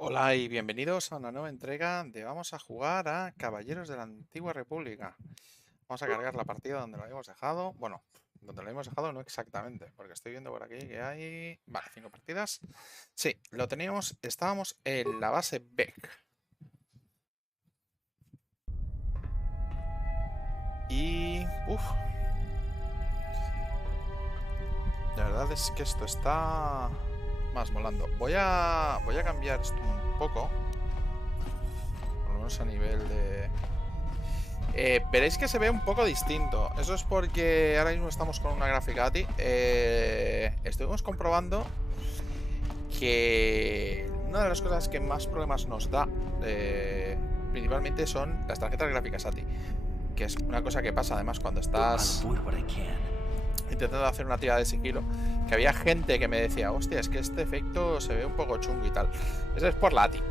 Hola y bienvenidos a una nueva entrega de Vamos a jugar a Caballeros de la Antigua República. Vamos a cargar la partida donde lo habíamos dejado. Bueno, donde lo habíamos dejado no exactamente, porque estoy viendo por aquí que hay... Vale, 5 partidas. Sí, lo teníamos, estábamos en la base Beck. Y... Uf. La verdad es que esto está más molando. Voy a cambiar esto un poco. Por lo menos a nivel de... veréis que se ve un poco distinto. Eso es porque ahora mismo estamos con una gráfica ATI. Estuvimos comprobando que una de las cosas que más problemas nos da principalmente son las tarjetas gráficas ATI, que es una cosa que pasa además cuando estás intentando hacer una tirada de sigilo, que había gente que me decía, hostia, es que este efecto se ve un poco chungo y tal. Eso es por la ATI,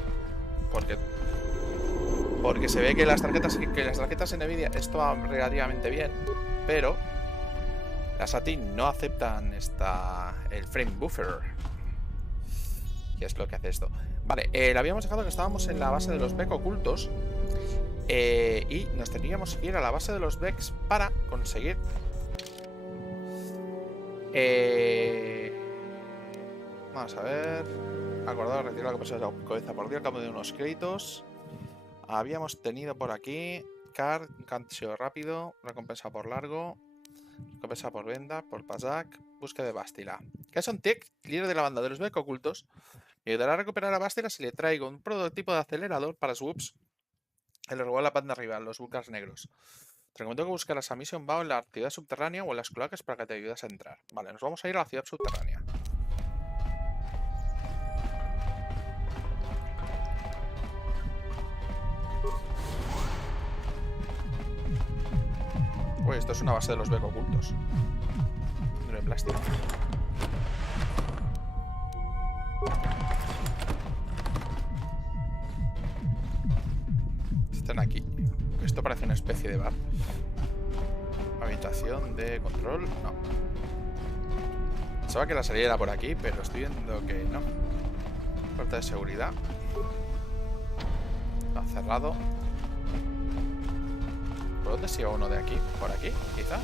porque se ve que las tarjetas en Nvidia esto va relativamente bien, pero las ATI no aceptan el frame buffer, que es lo que hace esto. Vale, le habíamos dejado que estábamos en la base de los Beck ocultos y nos teníamos que ir a la base de los Becks para conseguir vamos a ver. Acordado, retirar la cabeza por día al cabo de unos créditos. Habíamos tenido por aquí card, un canteo rápido, recompensa por largo, recompensa por venda, por Pazak, búsqueda de Bastila. Cason Tech, líder de la banda de los Beck ocultos, me ayudará a recuperar a Bastila si le traigo un prototipo de acelerador para swoops en el robó a la banda rival, los bunkers negros. Te recomiendo que buscaras a Mission Bow en la ciudad subterránea o en las cloacas para que te ayudes a entrar. Vale, nos vamos a ir a la ciudad subterránea. Uy, esto es una base de los Beck ocultos. De plástico. Están aquí. Esto parece una especie de bar. Habitación de control. No. Pensaba que la salida era por aquí, pero estoy viendo que no. Puerta de seguridad. Está cerrado. ¿Por dónde se iba uno de aquí? ¿Por aquí? Quizá.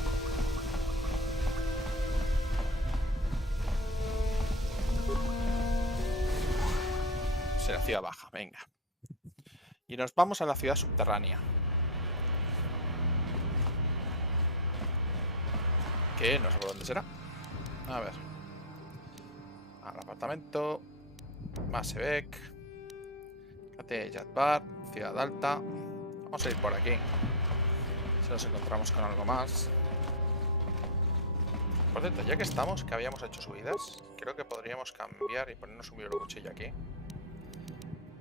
Será ciudad baja, venga. Y nos vamos a la ciudad subterránea. Que no sé por dónde será. A ver. Al apartamento. Masebek. Cate Bar. Ciudad Alta. Vamos a ir por aquí. Si nos encontramos con algo más. Por cierto, ya que estamos, que habíamos hecho subidas, creo que podríamos cambiar y ponernos un cuchillo aquí.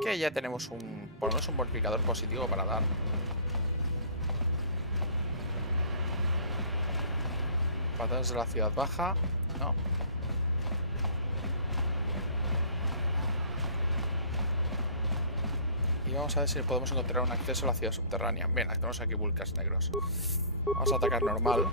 Que ya tenemos por lo menos un bonificador positivo para dar. Patrones de la ciudad baja. No. Y vamos a ver si podemos encontrar un acceso a la ciudad subterránea. Bien, tenemos aquí bunkers negros. Vamos a atacar normal.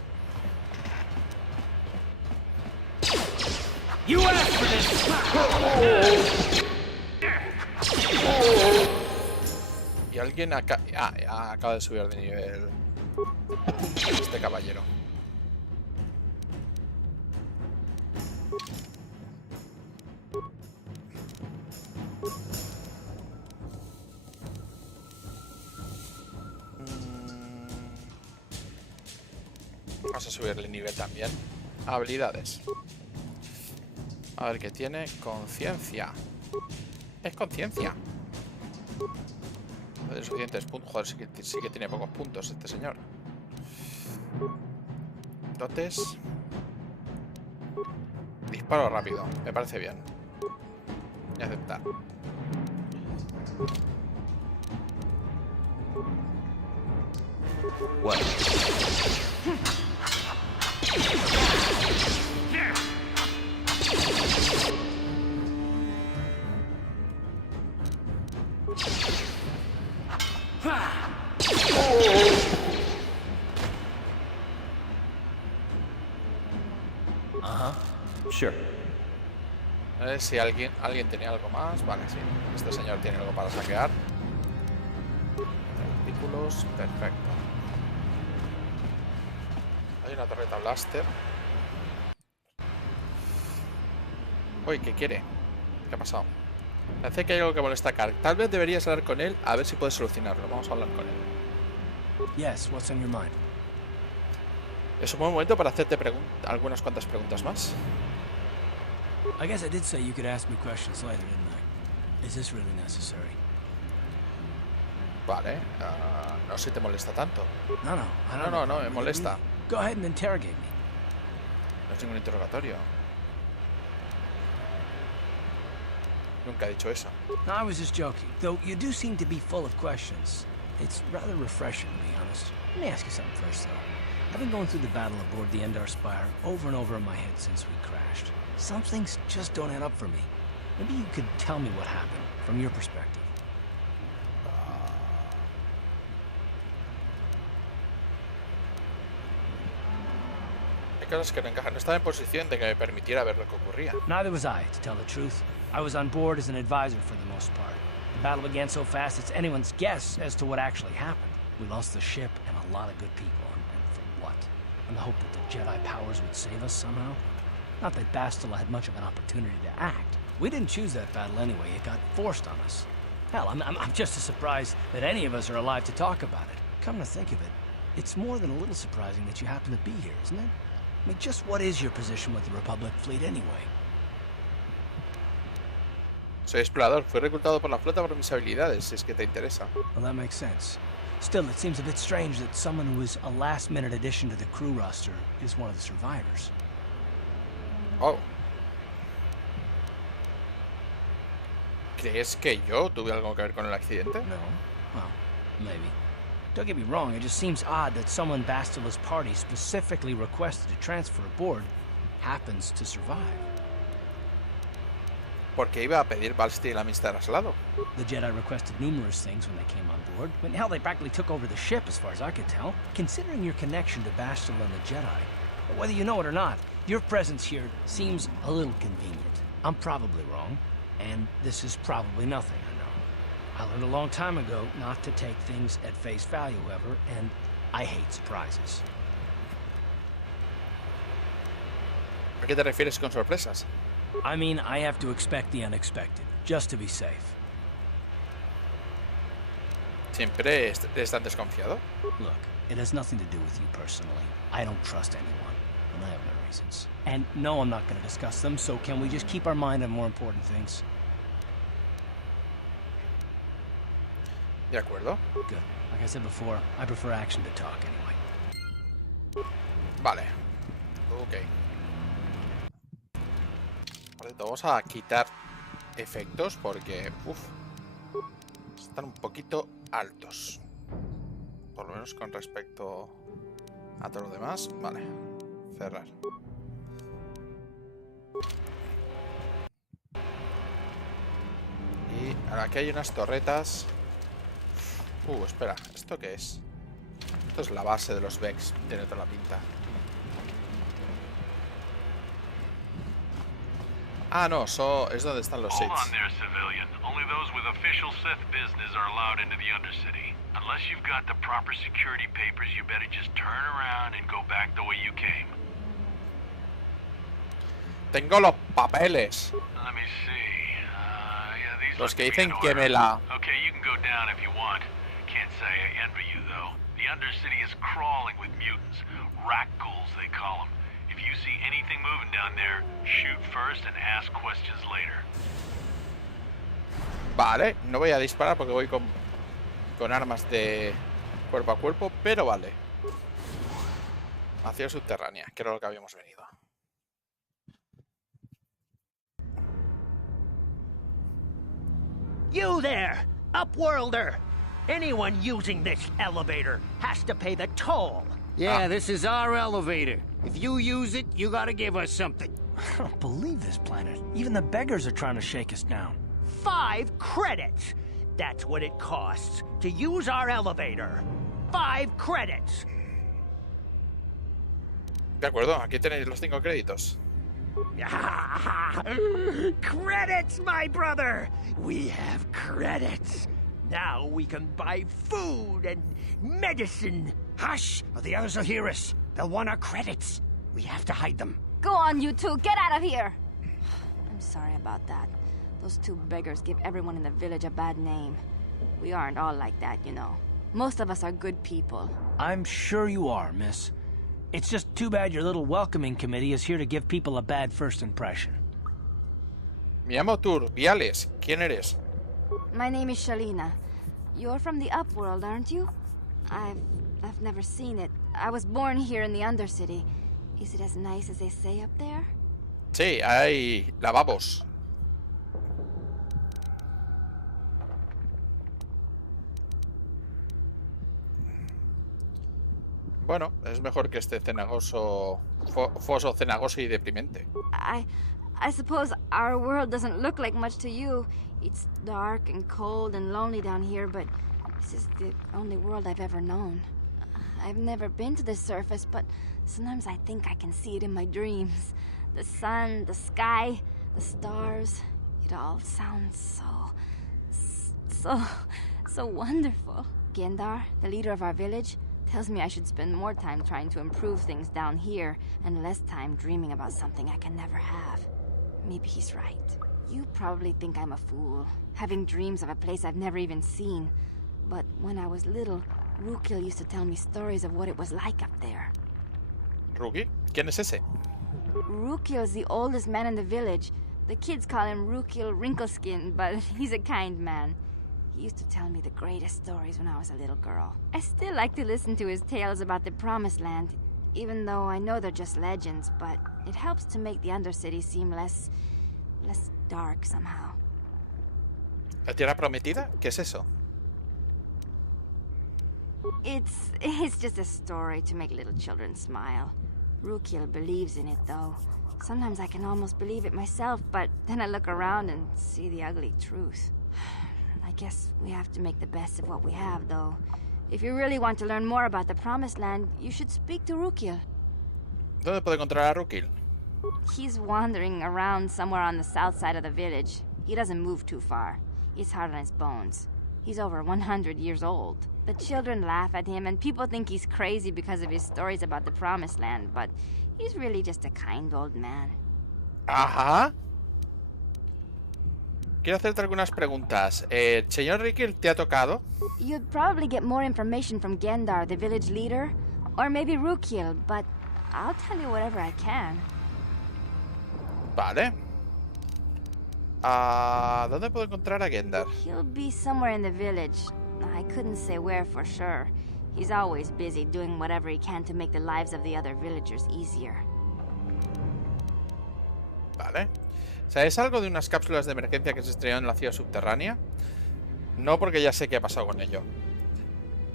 Y alguien acaba de subir de nivel este caballero. Vamos a subirle nivel también. Habilidades. A ver qué tiene. Conciencia. Es conciencia. No tiene suficientes puntos. Joder, sí que tiene pocos puntos este señor. Dotes. Disparo rápido. Me parece bien. Y aceptar. Bueno. Sure. A ver si alguien tenía algo más. Vale, sí. Este señor tiene algo para saquear. Artículos. Perfecto. Hay una torreta blaster. Uy, ¿qué quiere? ¿Qué ha pasado? Parece que hay algo que molesta a Kark. Tal vez deberías hablar con él a ver si puedes solucionarlo. Vamos a hablar con él. Yes, what's on your mind? Es un buen momento para hacerte algunas cuantas preguntas más. I guess I did say you could ask me questions later, didn't I? Is this really necessary? Vale. No sé si te molesta tanto. No, me molesta. Go ahead and interrogate me. No es ningún interrogatorio. Nunca he dicho eso. No, I was just joking. Though you do seem to be full of questions. It's rather refreshing, to be honest. Let me ask you something first, though. I've been going through the battle aboard the Endar Spire over and over in my head since we crashed. Some things just don't add up for me. Maybe you could tell me what happened, from your perspective. Hay cosas que no encajan. No estaba en posición de que me permitiera ver lo que ocurría. Neither was I, to tell the truth. I was on board as an advisor for the most part. The battle began so fast it's anyone's guess as to what actually happened. We lost the ship and a lot of good people, and for what? In the hope that the Jedi powers would save us somehow? Not that Bastila had much of an opportunity to act. We didn't choose that battle anyway, it got forced on us. Hell, I'm just as surprised that any of us are alive to talk about it. Come to think of it, it's more than a little surprising that you happen to be here, isn't it? I mean, just what is your position with the Republic fleet anyway? Soy explorador. Fui reclutado por la flota por mis habilidades, si es que te interesa. Well, that makes sense. Still, it seems a bit strange that someone who was a last-minute addition to the crew roster is one of the survivors. Oh. ¿Crees que yo tuve algo que ver con el accidente? No. Well, maybe. Don't get me wrong, it just seems odd that someone Bastila's party specifically requested to transfer aboard happens to survive. Porque iba a pedir Balsti la amistad a su lado. The Jedi requested numerous things when they came on board. I mean, hell, they practically took over the ship as far as I could tell. Considering your connection to Bastila and the Jedi, whether you know it or not, your presence here seems a little convenient. I'm probably wrong, and this is probably nothing, I know. I learned a long time ago not to take things at face value, however, and I hate surprises. ¿A qué te refieres con sorpresas? I mean, I have to expect the unexpected, just to be safe. ¿Siempre eres tan desconfiado? Look, it has nothing to do with you personally. I don't trust anyone, and I have my reasons. And no, I'm not going to discuss them, so can we just keep our mind on more important things? De acuerdo. Good. Like I said before, I prefer action to talk anyway. Vale. Ok. Vamos a quitar efectos porque están un poquito altos, por lo menos con respecto a todo lo demás. Vale, cerrar. Y ahora aquí hay unas torretas. Espera, ¿esto qué es? Esto es la base de los Vex, tiene toda la pinta. Ah, no, es donde están los Sith. Hold on there, civilian. Only those with official Sith business are allowed into the Undercity. Unless you've got the proper security papers, you better just turn around and go back the way you came. Tengo los papeles. Let me see. Yeah, these Los look que to be dicen in que order. me la... Okay, you can go down if you want. Can't say I envy you, though. The Undercity is crawling with mutants. Rat ghouls, they call them. If you see anything moving down there, shoot first and ask questions later. Vale, no voy a disparar porque voy con armas de cuerpo a cuerpo, pero vale. Hacia subterránea, que era lo que habíamos venido. You there, Upworlder! Anyone using this elevator has to pay the toll. Yeah, this is our elevator. If you use it, you gotta give us something. I don't believe this planet. Even the beggars are trying to shake us down. 5 credits! That's what it costs to use our elevator. 5 credits! De acuerdo, aquí tenéis los 5 créditos. Credits, my brother! We have credits. Now we can buy food and medicine. Hush, or the others will hear us. They'll want our credits. We have to hide them. Go on, you two. Get out of here. I'm sorry about that. Those two beggars give everyone in the village a bad name. We aren't all like that, you know. Most of us are good people. I'm sure you are, miss. It's just too bad your little welcoming committee is here to give people a bad first impression. Me llamo Tur, Viales. ¿Quién eres? My name is Shalina. You're from the Upworld, aren't you? I've never seen it. I was born here in the Undercity. Is it as nice as they say up there? Sí, hay lavabos. Bueno, es mejor que este cenagoso, foso cenagoso y deprimente. I suppose our world doesn't look like much to you. It's dark and cold and lonely down here, but this is the only world I've ever known. I've never been to the surface, but sometimes I think I can see it in my dreams. The sun, the sky, the stars. It all sounds so wonderful. Gendar, the leader of our village, tells me I should spend more time trying to improve things down here and less time dreaming about something I can never have. Maybe he's right. You probably think I'm a fool, having dreams of a place I've never even seen. But when I was little, Rukil used to tell me stories of what it was like up there. ¿Rookie? ¿Quién es ese? Rukil's the oldest man in the village. The kids call him Rukil Wrinkleskin, but he's a kind man. He used to tell me the greatest stories when I was a little girl. I still like to listen to his tales about the Promised Land, even though I know they're just legends, but it helps to make the Undercity seem less dark somehow. ¿La Tierra Prometida? ¿Qué es eso? It's just a story to make little children smile. Rukil believes in it, though. Sometimes I can almost believe it myself, but then I look around and see the ugly truth. I guess we have to make the best of what we have, though. If you really want to learn more about the Promised Land, you should speak to Rukil. ¿Dónde puedo encontrar a Rukil? He's wandering around somewhere on the south side of the village. He doesn't move too far. He's hard on his bones. He's over 100 years old. The children laugh at him, and people think he's crazy because of his stories about the Promised Land, but he's really just a kind old man. Ajá. Quiero hacerte algunas preguntas. ¿Señor Rukil te ha tocado? You'd probably get more information from Gendar, the village leader, or maybe Rukil, but I'll tell you whatever I can. Vale. ¿Dónde puedo encontrar a Gendar? He'll be somewhere in the village. I couldn't say where for sure. He's always busy doing whatever he can to make the lives of the other villagers easier. Vale. ¿Sabes algo de unas cápsulas de emergencia que se estrellaron en la ciudad subterránea? No, porque ya sé qué ha pasado con ello.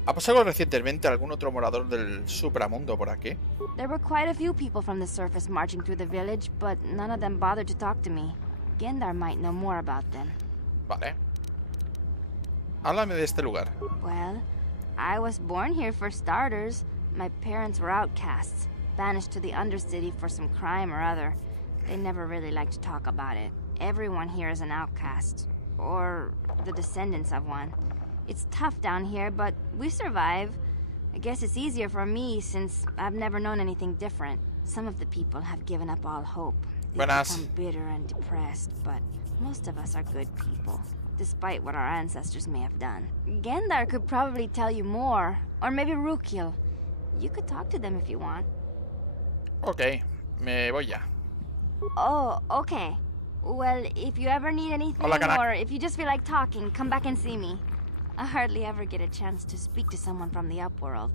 ¿Ha pasado recientemente algún otro morador del supramundo por aquí? There were quite a few people from the surface marching through the village, but none of them bothered to talk to me. Gendar might know more about them. Vale. Háblame de este lugar. Well, I was born here for starters. My parents were outcasts, banished to the Undercity for some crime or other. They never really liked to talk about it. Everyone here is an outcast, or the descendants of one. It's tough down here, but we survive. I guess it's easier for me since I've never known anything different. Some of the people have given up all hope. They've become bitter and depressed, but most of us are good people, despite what our ancestors may have done. Gendar could probably tell you more, or maybe Rukil. You could talk to them if you want. Ok, me voy ya. Oh, okay. Well, if you ever need anything, or if you just feel like talking, come back and see me. I hardly ever get a chance to speak to someone from the Upworld.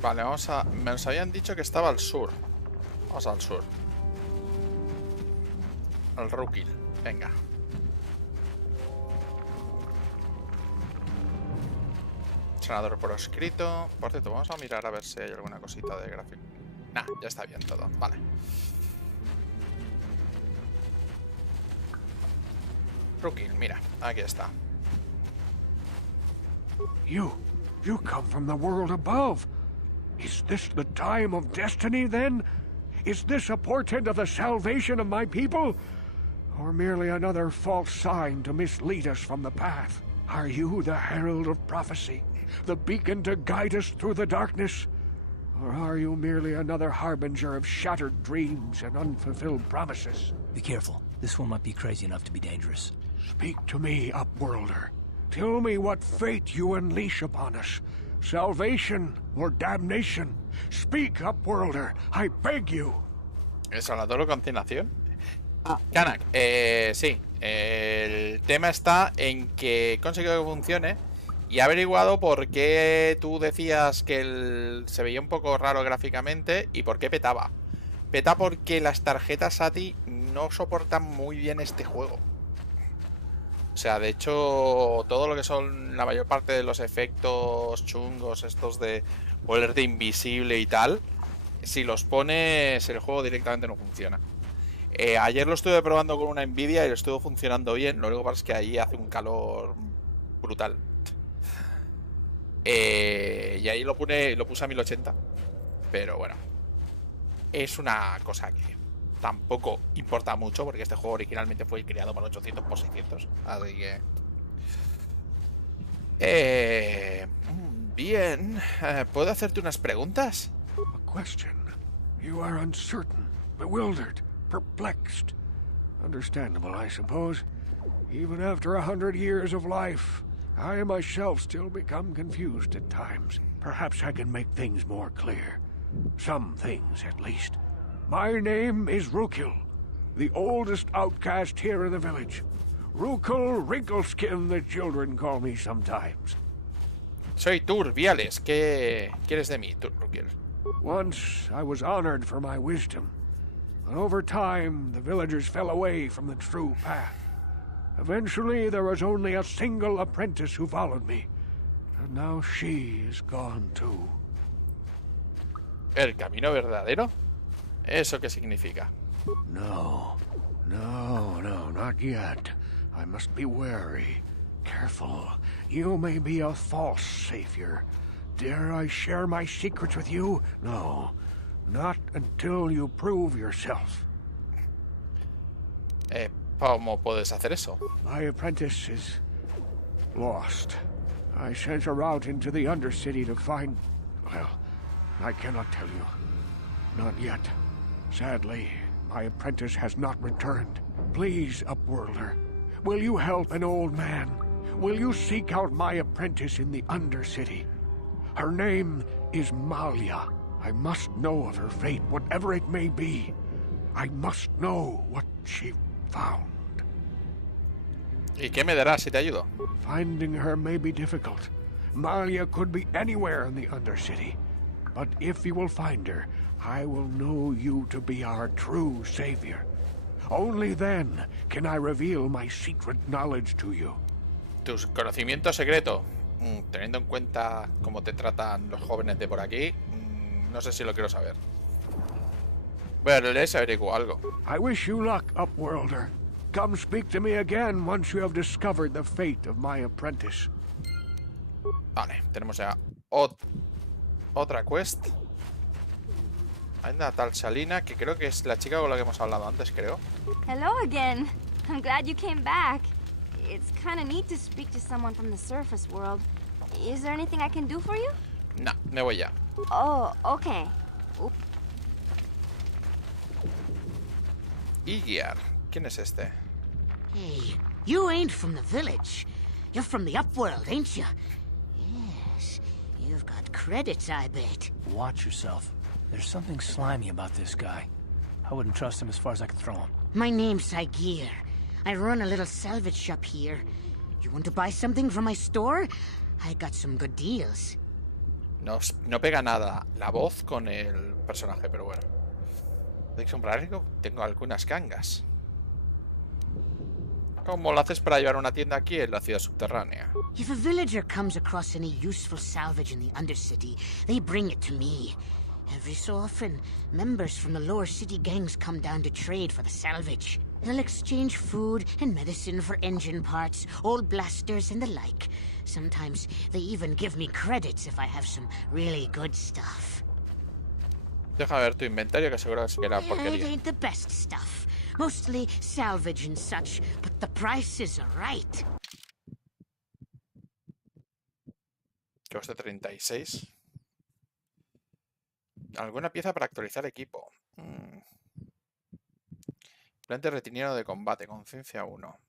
Vale, vamos a... Nos habían dicho que estaba al sur. Vamos al sur. Al Rukil. Venga. Senador por escrito. Por cierto, vamos a mirar a ver si hay alguna cosita de gráfico. Nah, ya está bien todo. Vale. Rookie, mira, aquí está. You come from the world above. Is this the time of destiny, then? Is this a portent of the salvation of my people? Or merely another false sign to mislead us from the path? Are you the herald of prophecy? The beacon to guide us through the darkness? Or are you merely another harbinger of shattered dreams and unfulfilled promises? Be careful. This one might be crazy enough to be dangerous. Speak to me, Upworlder. Tell me what fate you unleash upon us. Salvation or damnation. Speak, Upworlder. I beg you. ¿Es hablador con continuación? Kanak, sí. El tema está en que he conseguido que funcione y he averiguado por qué tú decías que se veía un poco raro gráficamente y por qué petaba. Peta porque las tarjetas ATI no soportan muy bien este juego. O sea, de hecho, todo lo que son la mayor parte de los efectos chungos, estos de volverte invisible y tal, si los pones, el juego directamente no funciona. Ayer lo estuve probando con una Nvidia y lo estuvo funcionando bien. Lo único que pasa es que ahí hace un calor brutal. Y ahí lo puse a 1080. Pero bueno, es una cosa que tampoco importa mucho, porque este juego originalmente fue creado para 800x600. Así que... bien. ¿Puedo hacerte unas preguntas? A question. You are uncertain, bewildered, perplexed. Understandable, I suppose. Even after 100 years of life, I myself still become confused at times. Perhaps I can make things more clear. Some things, at least. My name is Rukil, the oldest outcast here in the village. Rukil Wrinkleskin, the children call me sometimes. Soy Tur Viales. ¿Qué quieres de mí, Tur Rukil? Once I was honored for my wisdom, but over time the villagers fell away from the true path. Eventually there was only a single apprentice who followed me, and now she is gone too. ¿El camino verdadero? ¿Eso qué significa? No, not yet. I must be wary. Careful. You may be a false savior. Dare I share my secrets with you? No, not until you prove yourself. ¿Cómo puedes hacer eso? My apprentice is lost. I sent her out into the Undercity to find... Well, I cannot tell you. Not yet. Sadly, my apprentice has not returned. Please, Upworlder, will you help an old man? Will you seek out my apprentice in the Undercity? Her name is Malia. I must know of her fate, whatever it may be. I must know what she found. ¿Y qué me darás si te ayudo? Finding her may be difficult. Malia could be anywhere in the Undercity. But if you will find her, I will know you to be our true savior. Only then can I reveal my secret knowledge to you. Tus conocimientos secretos. Teniendo en cuenta cómo te tratan los jóvenes de por aquí, no sé si lo quiero saber. Bueno, les averiguo algo. I wish you luck, Upworlder. Come speak to me again once you have discovered the fate of my apprentice. Vale, tenemos ya otra quest. Hay una tal Salina que creo que es la chica con la que hemos hablado antes, creo. Hello again. I'm glad you came back. It's kind of neat to speak to someone from the surface world. Is there anything I can do for you? No, me voy ya. Oh, okay. Igiar. ¿Quién es este? Hey, you ain't from the village. You're from the Upworld, ain't you? Yes, you've got credits, I bet. Watch yourself. There's something slimy about this guy. I wouldn't trust him as far as I could throw him. My name's Saigir. I run a little salvage shop here. You want to buy something from my store? I got some good deals. No pega nada la voz con el personaje, pero bueno. ¿Puedes comprar algo? Tengo algunas gangas. ¿Cómo lo haces para llevar una tienda aquí en la ciudad subterránea? If a villager comes across any useful salvage in the Undercity, they bring it to me. Every so often, members from the lower city gangs come down to trade for the salvage. They'll exchange food and medicine for engine parts, old blasters and the like. Sometimes they even give me credits if I have some really good stuff. Deja ver tu inventario, que seguro que sí que era It porquería. ain't the best stuff. Mostly salvage and such, but the prices are right. Que cuesta 36. ¿Alguna pieza para actualizar equipo? Plante retiniero de combate, conciencia 1.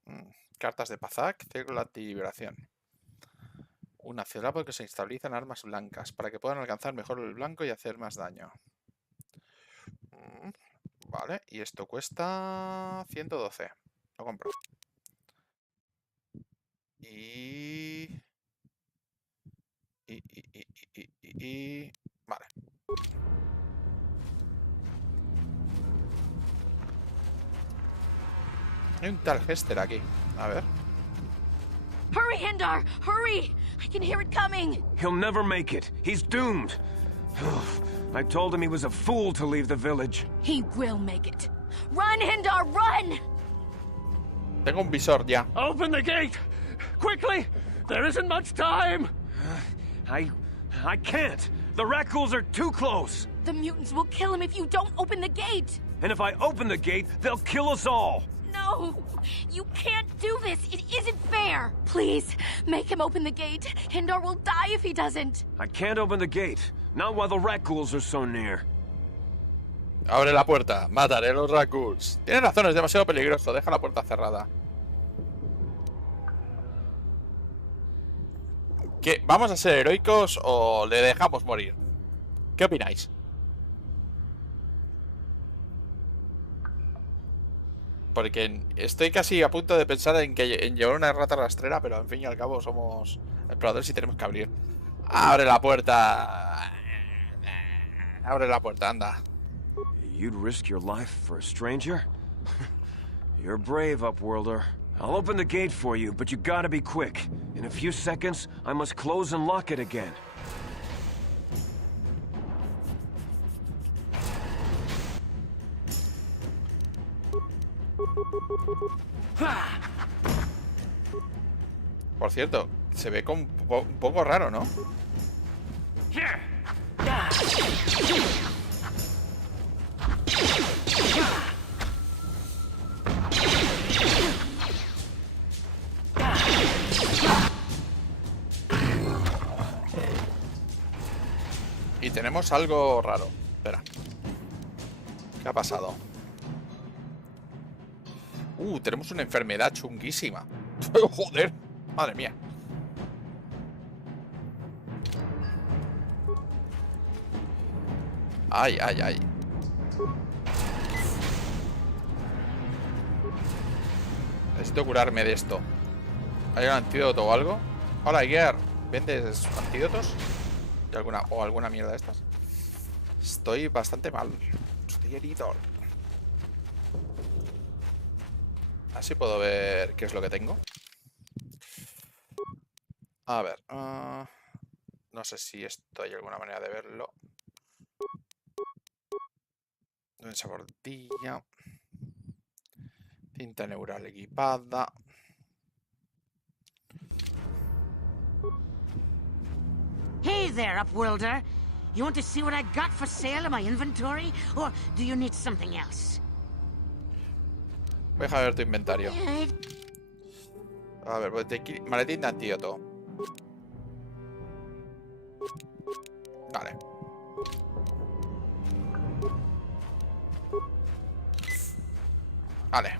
Cartas de Pazak, célula antivibración. Una ciudad porque se estabilizan armas blancas, para que puedan alcanzar mejor el blanco y hacer más daño. Vale, y esto cuesta 112. Lo compro. Vale. Hay un tal Hester aquí. A ver. Hurry, Hindar! Hurry! I can hear it coming! He'll never make it. He's doomed. I told him he was a fool to leave the village. He will make it. Run, Hindar, run! Tengo un visor ya. Open the gate! Quickly! There isn't much time! I can't. The Rackles are too close. The mutants will kill him if you don't open the gate! And if I open the gate, they'll kill us all. No! You can't do this! It isn't fair! Please, make him open the gate. Hindar will die if he doesn't. I can't open the gate. Not while the Rackles are so near. Abre la puerta. Mataré a los Rackles. Tienes razón, es demasiado peligroso. Deja la puerta cerrada. ¿Qué? ¿Vamos a ser heroicos o le dejamos morir? ¿Qué opináis? Porque estoy casi a punto de pensar en llevar una rata rastrera, pero en fin y al cabo somos exploradores y tenemos que abrir. ¡Abre la puerta! Abre la puerta, anda. You'd risk your life for a stranger? You're brave, Upworlder. I'll open the gate for you, but you gotta be quick. In a few seconds, I must close and lock it again. Por cierto, se ve como un poco raro, ¿no? Y tenemos algo raro. Espera. ¿Qué ha pasado? Tenemos una enfermedad chunguísima. Joder, madre mía. Ay, ay, ay. Necesito curarme de esto. ¿Hay un antídoto o algo? Hola, Iger. ¿Vendes antídotos? ¿O alguna mierda de estas? Estoy bastante mal. Estoy herido. Así puedo ver qué es lo que tengo. A ver. No sé si esto hay alguna manera de verlo. Esa bordilla. Cinta neural equipada. Hey there, Upworlder. You want to see what I got for sale in my inventory? Or do you need something else? Deja ver tu inventario. A ver, maletín de antídoto. Vale. Vale.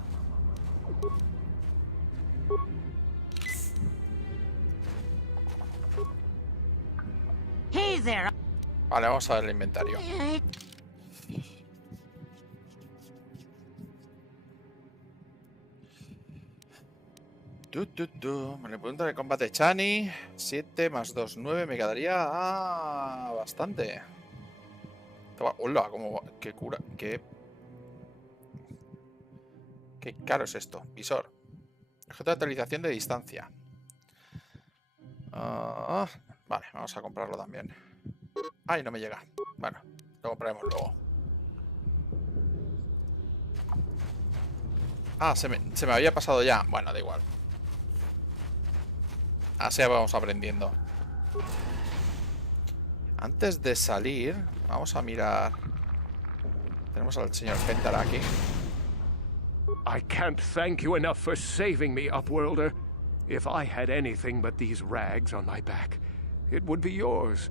Hey there. Vale, vamos a ver el inventario. Me le pregunta de combate Chani. 7 más 2, 9. Me quedaría bastante. Hola, como qué cura. Qué caro es esto. Visor. Objeto de actualización de distancia. Vale, vamos a comprarlo también. Ay, no me llega. Bueno, Lo compraremos luego. Ah, se me había pasado ya. Bueno, da igual. Así vamos aprendiendo. Antes de salir, vamos a mirar. Tenemos al señor Gendar aquí. I can't thank you enough for saving me, Upworlder. If I had anything but these rags on my back, it would be yours.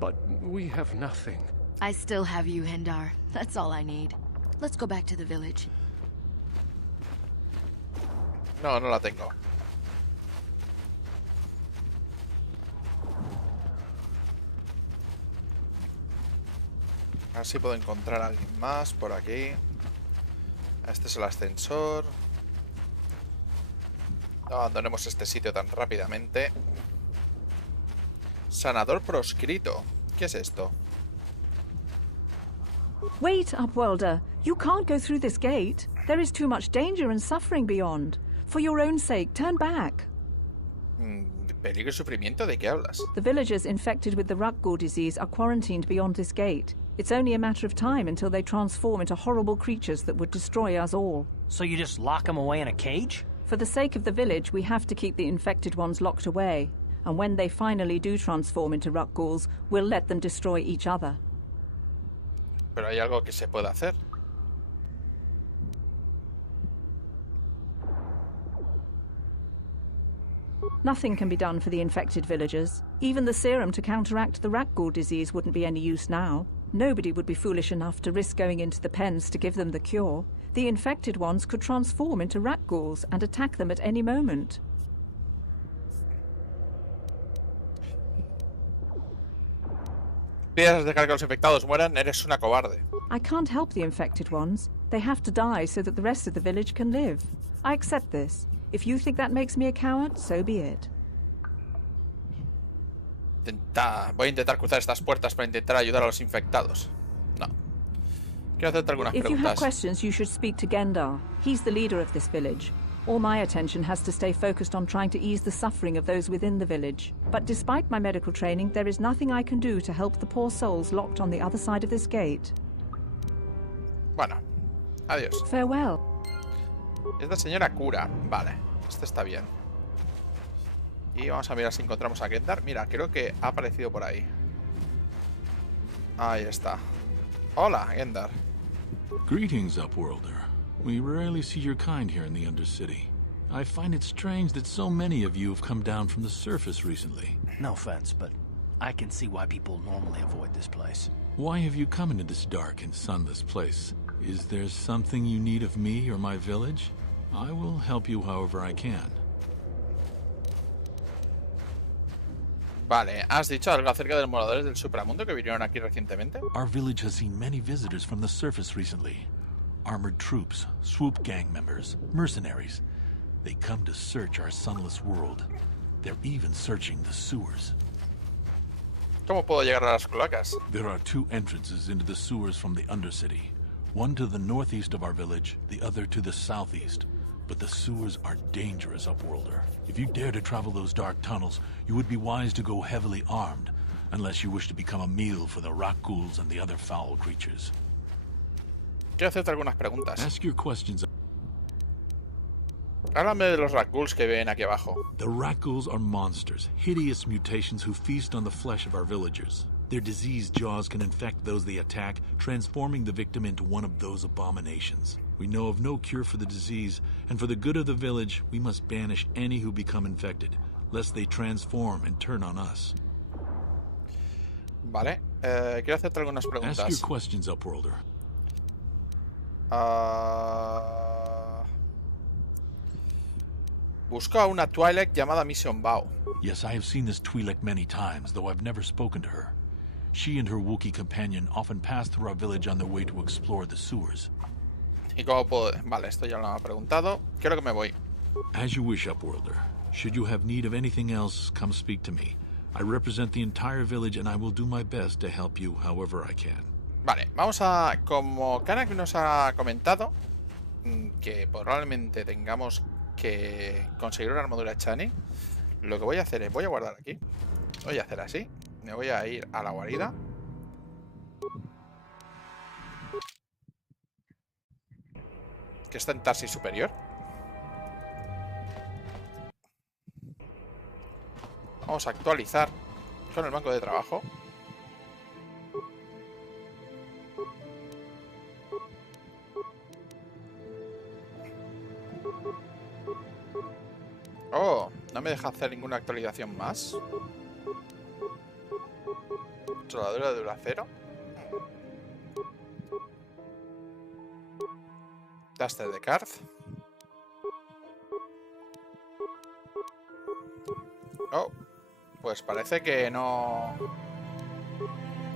But we have nothing. I still have you, Hendar. That's all I need. Let's go back to the village. No, no la tengo. A ver si puedo encontrar a alguien más por aquí. Este es el ascensor. No abandonemos este sitio tan rápidamente. Sanador proscrito. ¿Qué es esto? Wait, Upworlder. You can't go through this gate. There is too much danger and suffering beyond. For your own sake, turn back. ¿Peligro y sufrimiento? ¿De qué hablas? The villagers infected with the Rutgall disease are quarantined beyond this gate. It's only a matter of time until they transform into horrible creatures that would destroy us all. So you just lock them away in a cage? For the sake of the village, we have to keep the infected ones locked away. And when they finally do transform into Rutgalls, we'll let them destroy each other. Pero hay algo que se puede hacer. Nothing can be done for the infected villagers. Even the serum to counteract the Rutgall disease wouldn't be any use now. Nobody would be foolish enough to risk going into the pens to give them the cure. The infected ones could transform into Rutgalls and attack them at any moment. ¿Piensas dejar que los infectados mueran? Eres una cobarde. I can't help the infected ones. They have to die so that the rest of the village can live. I accept this. If you think that makes me a coward, so be it. Voy a intentar cruzar estas puertas para intentar ayudar a los infectados. No. Quiero hacerte algunas If you have preguntas. questions, you should speak to Gendar. He's the leader of this village. All my attention has to stay focused on trying to ease the suffering of those within the village. But despite my medical training, there is nothing I can do to help the poor souls locked on the other side of this gate. Bueno, adiós. Farewell. Esta señora cura. Vale, este está bien. Y vamos a mirar si encontramos a Gendar. Mira, creo que ha aparecido por ahí. Ahí está. Hola, Gendar. Greetings, Upworlder. We rarely see your kind here in the Undercity. I find it strange that so many of you have come down from the surface recently. No offense, but I can see why people normally avoid this place. Why have you come into this dark and sunless place? Is there something you need of me or my village? I will help you however I can. Vale, ¿has dicho algo acerca de los moradores del supramundo que vinieron aquí recientemente? Our village has seen many visitors from the surface recently. Armored troops, swoop gang members, mercenaries. They come to search our sunless world. They're even searching the sewers. ¿Cómo puedo llegar a las cloacas? There are two entrances into the sewers from the Undercity. One to the northeast of our village, the other to the southeast. But the sewers are dangerous, Upworlder. If you dare to travel those dark tunnels, you would be wise to go heavily armed, unless you wish to become a meal for the Rutgalls and the other foul creatures. Quiero hacerte algunas preguntas. Ask your questions. Háblame de los Rutgalls que ven aquí abajo. The Rutgalls are monsters, hideous mutations who feast on the flesh of our villagers. Their diseased jaws can infect those they attack, transforming the victim into one of those abominations. We know of no cure for the disease, and for the good of the village, we must banish any who become infected, lest they transform and turn on us. Vale, quiero hacerte algunas preguntas. Ask your questions, Upworlder. Busco a una Twi'lek llamada Mission Bao. Yes, I have seen this Twi'lek many times, though I've never spoken to her. She and her Wookiee companion often pass through our village on their way to explore the sewers. ¿Y cómo puedo...? Vale, esto ya lo han preguntado. Creo que me voy. As you wish, Upworlder. Should you have need of anything else, come speak to me. I represent the entire village and I will do my best to help you however I can. Vale, vamos a... Como Kanak nos ha comentado que probablemente tengamos que conseguir una armadura Chani, lo que voy a hacer es... Voy a guardar aquí. Voy a hacer así. Me voy a ir a la guarida. Que está en Taris superior. Vamos a actualizar con el banco de trabajo. Oh, no me deja hacer ninguna actualización más. Soldadura de duracero. Taster de card. Oh, pues parece que no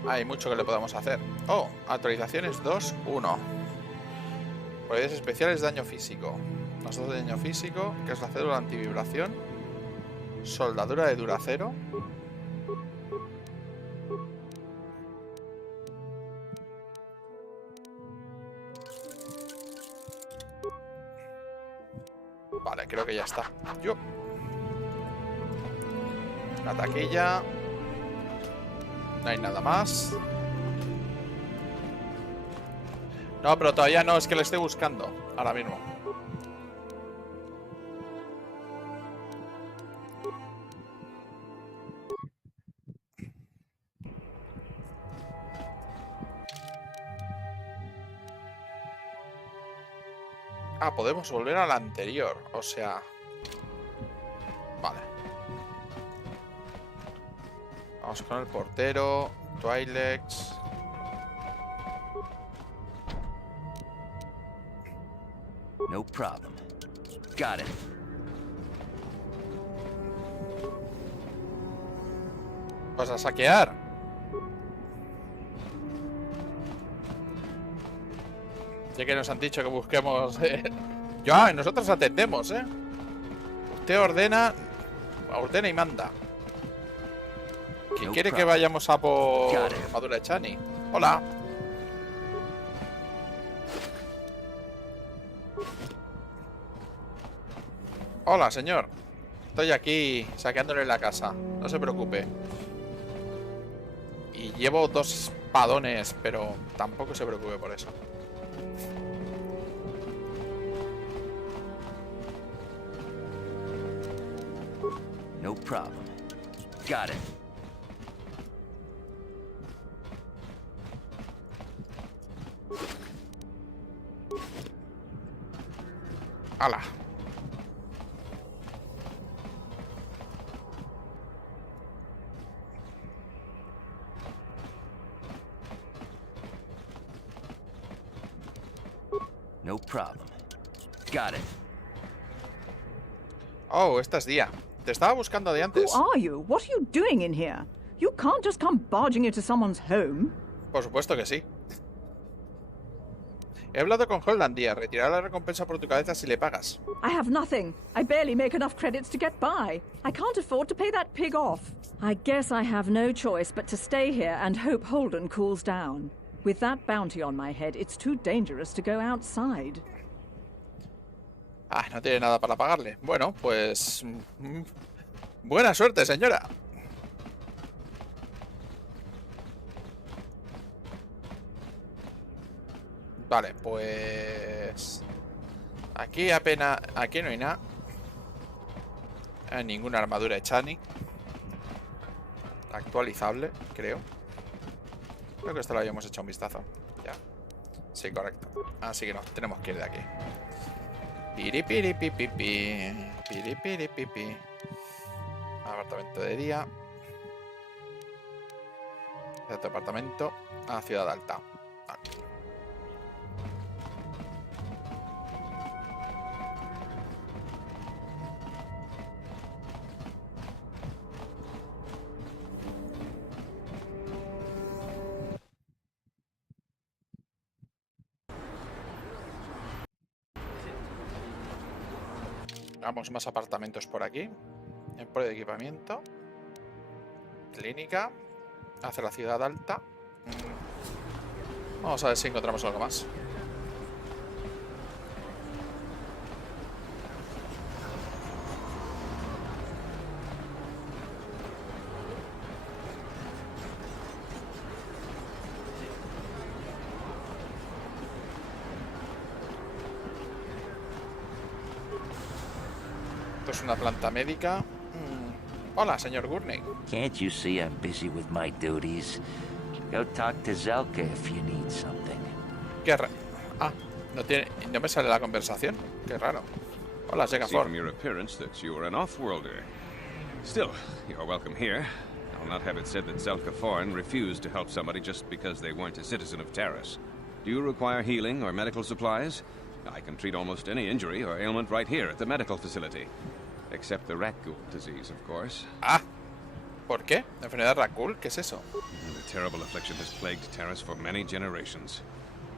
hay mucho que le podamos hacer. Oh, actualizaciones 2.1. Propiedades especiales, daño físico. Nosotros de daño físico, que es la cédula antivibración. Soldadura de duracero. Vale, creo que ya está. Yo. La taquilla. No hay nada más. No, pero todavía no, es que le estoy buscando ahora mismo. Ah, podemos volver a la anterior, o sea... Vale. Vamos con el portero, Twilex. No problem. Got it. Pues a saquear. Ya que nos han dicho que busquemos... Ya, nosotros atendemos, ¿eh? Usted ordena y manda. ¿Quién quiere que vayamos a por Madura Chani? Hola. Hola, señor. Estoy aquí saqueándole la casa. No se preocupe. Y llevo 2 espadones, pero tampoco se preocupe por eso. No problem. Got it. ¡Hala! No problem. Got it. Oh, esta es Día. Te estaba buscando de antes. Who are you? What are you doing in here? You can't just come barging into someone's home. Por supuesto que sí. He hablado con Hollandia. Retirará la recompensa por tu cabeza si le pagas. I have nothing. I barely make enough credits to get by. I can't afford to pay that pig off. I guess I have no choice but to stay here and hope Holden cools down. With that bounty on my head, it's too dangerous to go outside. Ah, no tiene nada para pagarle. Bueno, pues... buena suerte, señora. Vale, pues... Aquí apenas... Aquí no hay nada. Ninguna armadura de Chani. Actualizable, creo. Creo que esto lo habíamos hecho un vistazo. Ya. Sí, correcto. Así que no, tenemos que ir de aquí. Piripiripipipi. Piripiripipi. Apartamento de Día. Este apartamento a Ciudad Alta. Vale. Vamos, más apartamentos por aquí. Emporio de equipamiento. Clínica. Hacia la Ciudad Alta. Vamos a ver si encontramos algo más. Esto es una planta médica. Hola, señor Gurney. Can't you see I'm busy with my duties? Go talk to Zelka if you need something. Qué raro. Ah, no me sale la conversación. Qué raro. Hola, See Zegaford. from your appearance that you are an off-worlder. Still, you're welcome here. I'll not have it said that Zelka Foreign refused to help somebody just because they weren't a citizen of Taris. Do you require healing or medical supplies? I can treat almost any injury or ailment right here at the medical facility. Except the rat ghoul disease, of course. Ah, ¿por qué? ¿Enfermedad rat ghoul? ¿Qué es eso? The terrible affliction has plagued Taris for many generations.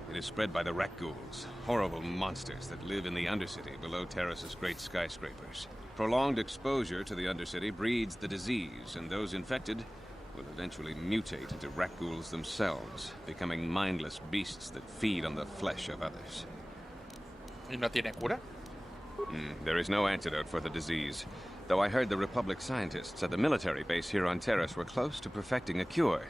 It is spread by the rat ghouls, horrible monsters that live in the Undercity below Taris's great skyscrapers. Prolonged exposure to the Undercity breeds the disease, and those infected will eventually mutate into rat ghouls themselves, becoming mindless beasts that feed on the flesh of others. ¿Y no tiene cura? There is no antidote for the disease, though I heard the Republic scientists at the military base here on Taris were close to perfecting a cure.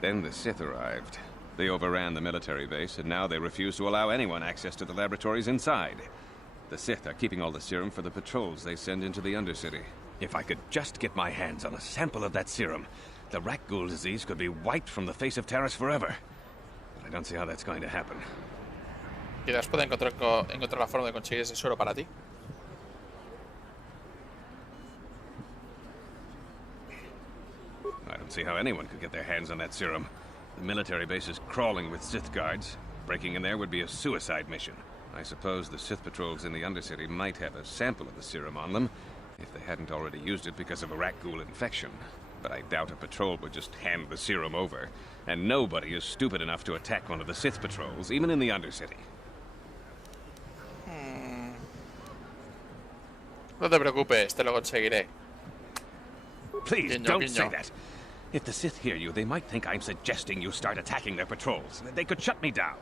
Then the Sith arrived. They overran the military base, and now they refuse to allow anyone access to the laboratories inside. The Sith are keeping all the serum for the patrols they send into the Undercity. If I could just get my hands on a sample of that serum, the rat ghoul disease could be wiped from the face of Taris forever. But I don't see how that's going to happen. Quizás pueda encontrar la forma de conseguir ese suero para ti. I don't see how anyone could get their hands on that serum. The military base is crawling with Sith guards. Breaking in there would be a suicide mission. I suppose the Sith patrols in the Undercity might have a sample of the serum on them, if they hadn't already used it because of a rat ghoul infection. But I doubt a patrol would just hand the serum over. And nobody is stupid enough to attack one of the Sith patrols, even in the Undercity. No te preocupes, te lo conseguiré. Please, Guiño, don't guiño. say that. If the Sith hear you, they might think I'm suggesting you start attacking their patrols. They could shut me down.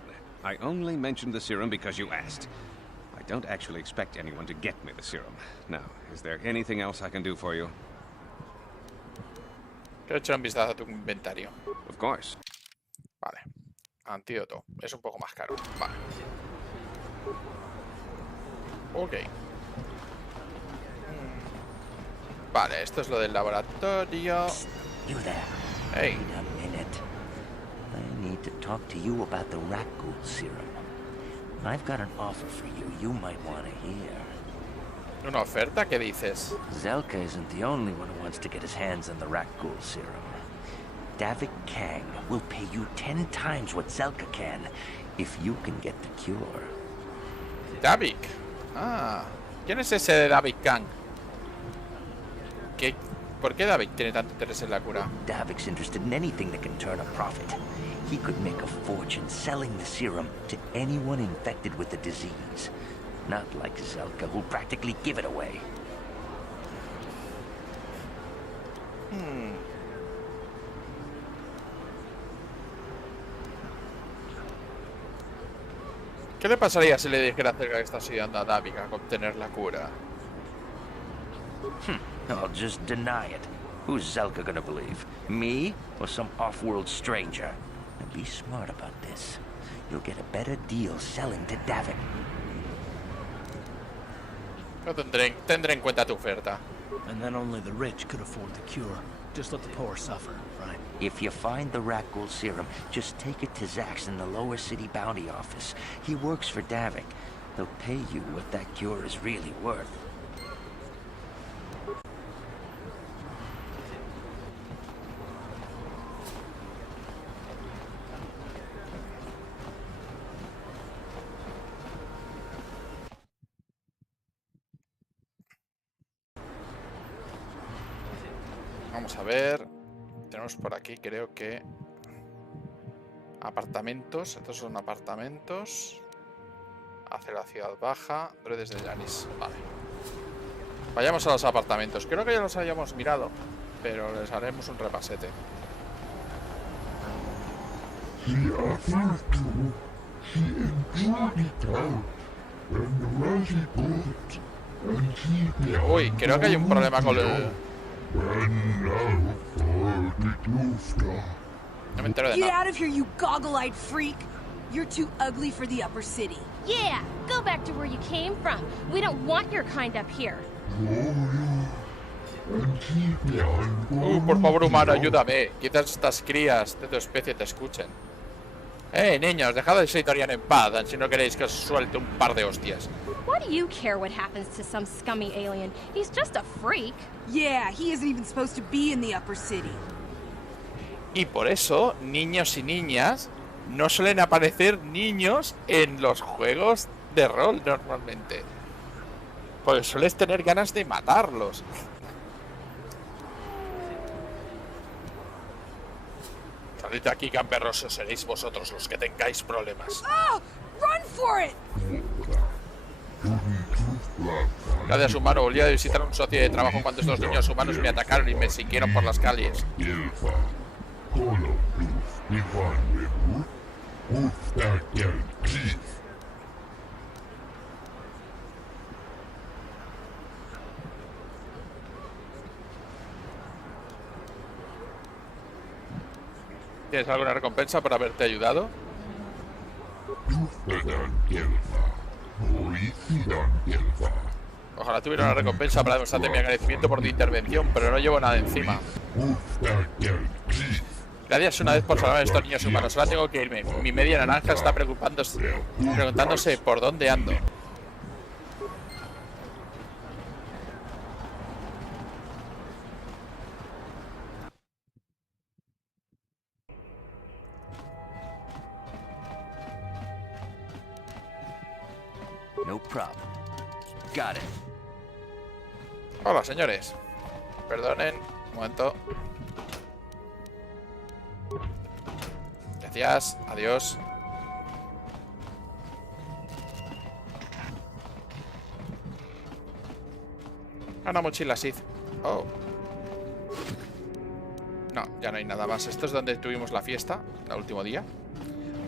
I only mentioned the serum because you asked. I don't actually expect anyone to get me the serum. Now, is there anything else I can do for you? Quiero echar un vistazo a tu inventario. Of course. Vale. Antídoto. Es un poco más caro. Vale. Ok. Vale, esto es lo del laboratorio. You there. Hey. Wait a minute. I need to talk to you about the rat ghoul serum. I've got an offer for you might want to hear. ¿Una oferta? ¿Qué dices? Zelka isn't the only one who wants to get his hands on the rat ghoul serum. Davik Kang will pay you 10 times what Zelka can if you can get the cure. Davik. Ah. ¿Quién es ese de Davik Kang? ¿Por qué Davik tiene tanto interés en la cura? Davik's interested in anything that can turn a profit. He could make a fortune selling the serum to anyone infected with the disease. Not like Zelka, who'll practically give it away. ¿Qué le pasaría si le dijera acerca que está ayudando a Davik a obtener la cura? I'll just deny it. Who's Zelka gonna believe? Me or some off-world stranger? And be smart about this. You'll get a better deal selling to Davik. No tendré en cuenta tu oferta. And then only the rich could afford the cure. Just let the poor suffer, right? If you find the rat ghoul serum, just take it to Zax in the lower city bounty office. He works for Davik. They'll pay you what that cure is really worth. Vamos a ver. Tenemos por aquí, creo que... apartamentos. Estos son apartamentos. Hacia la ciudad baja. Droides de Yanis. Vale. Vayamos a los apartamentos. Creo que ya los habíamos mirado, pero les haremos un repasete. Uy, creo que hay un problema con el... No me entero de Get nada. out of here, you goggle-eyed freak! You're too ugly for the upper city. Yeah, go back to where you came from. We don't want your kind up here. Por favor, humano, ayúdame. Quizás estas crías de tu especie te escuchen. Niños, dejad al Seitoriano en paz, si no queréis que os suelte un par de hostias. Why do you care what happens to some scummy alien? He's just a freak. Yeah, he isn't even supposed to be in the upper city. Y por eso, niños y niñas, no suelen aparecer niños en los juegos de rol normalmente. Pues sueles tener ganas de matarlos. Salid de aquí, camperros, o seréis vosotros los que tengáis problemas. Oh, run for it. Gracias, humano. Volví a visitar a un socio de trabajo cuando estos niños humanos me atacaron y me siguieron por las calles. ¿Tienes alguna recompensa por haberte ayudado? Ojalá tuviera una recompensa para demostrarte mi agradecimiento por tu intervención, pero no llevo nada encima. Gracias una vez por salvar a estos niños humanos. Ahora tengo que irme. Mi media naranja está preguntándose por dónde ando. No problem. Got it. Hola, señores. Perdonen, un momento. Gracias, adiós. Una mochila Sith. Oh. No, ya no hay nada más. Esto es donde tuvimos la fiesta, el último día.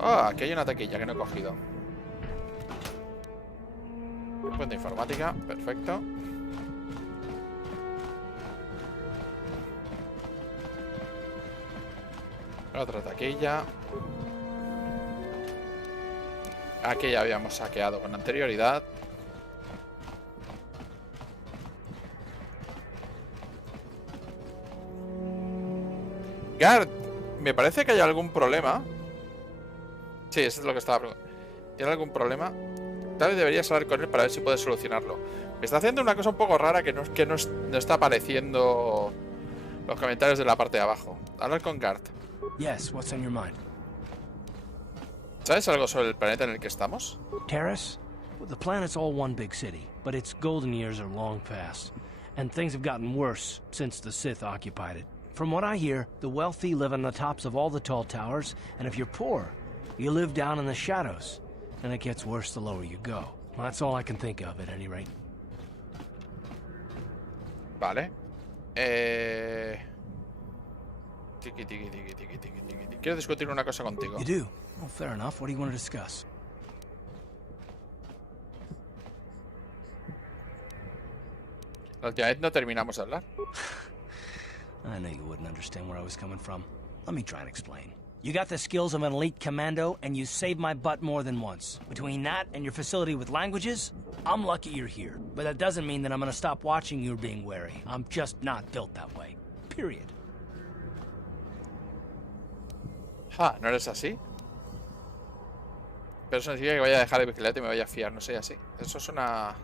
Oh, aquí hay una taquilla que no he cogido. Cuenta informática, perfecto. Otra taquilla. Aquí ya habíamos saqueado con anterioridad. Gard, me parece que hay algún problema. Sí, eso es lo que estaba preguntando. ¿Tiene algún problema? Tal vez deberías hablar con él para ver si puedes solucionarlo. Me está haciendo una cosa un poco rara que no está apareciendo los comentarios de la parte de abajo. Hablar con Gard. Yes, what's on your mind? ¿Sabes algo sobre el planeta en el que estamos? Taris? Well, the planet's all one big city, but its golden years are long past, and things have gotten worse since the Sith occupied it. From what I hear, the wealthy live on the tops of all the tall towers, and if you're poor, you live down in the shadows. And it gets worse the lower you go. Well, that's all I can think of at any rate. Vale. Quiero discutir una cosa contigo. You do? Well, fair enough. What do you want to discuss? La última vez no terminamos de hablar. I knew you wouldn't understand where I was coming from. Let me try and explain. You got the skills of an elite commando, and you saved my butt more than once. Between that and your facility with languages, I'm lucky you're here. But that doesn't mean that I'm gonna stop watching you being wary. I'm just not built that way. Period. ¿No eres así? Pero eso significa que vaya a dejar de vigilarte y me vaya a fiar. No soy así. Eso es una...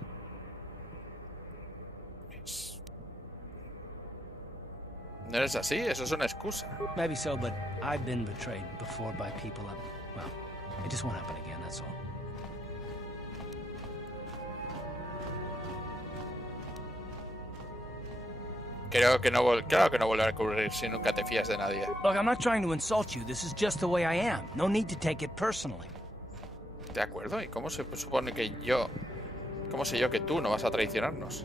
¿No eres así? Eso es una excusa. Maybe so, but I've been betrayed before by people. Well, it just won't happen again, that's all. Claro que no volverá a ocurrir si nunca te fías de nadie. Look, I'm not trying to insult you. This is just the way I am. No need to take it personally. De acuerdo. ¿Y cómo se supone que yo... ¿Cómo sé yo que tú no vas a traicionarnos?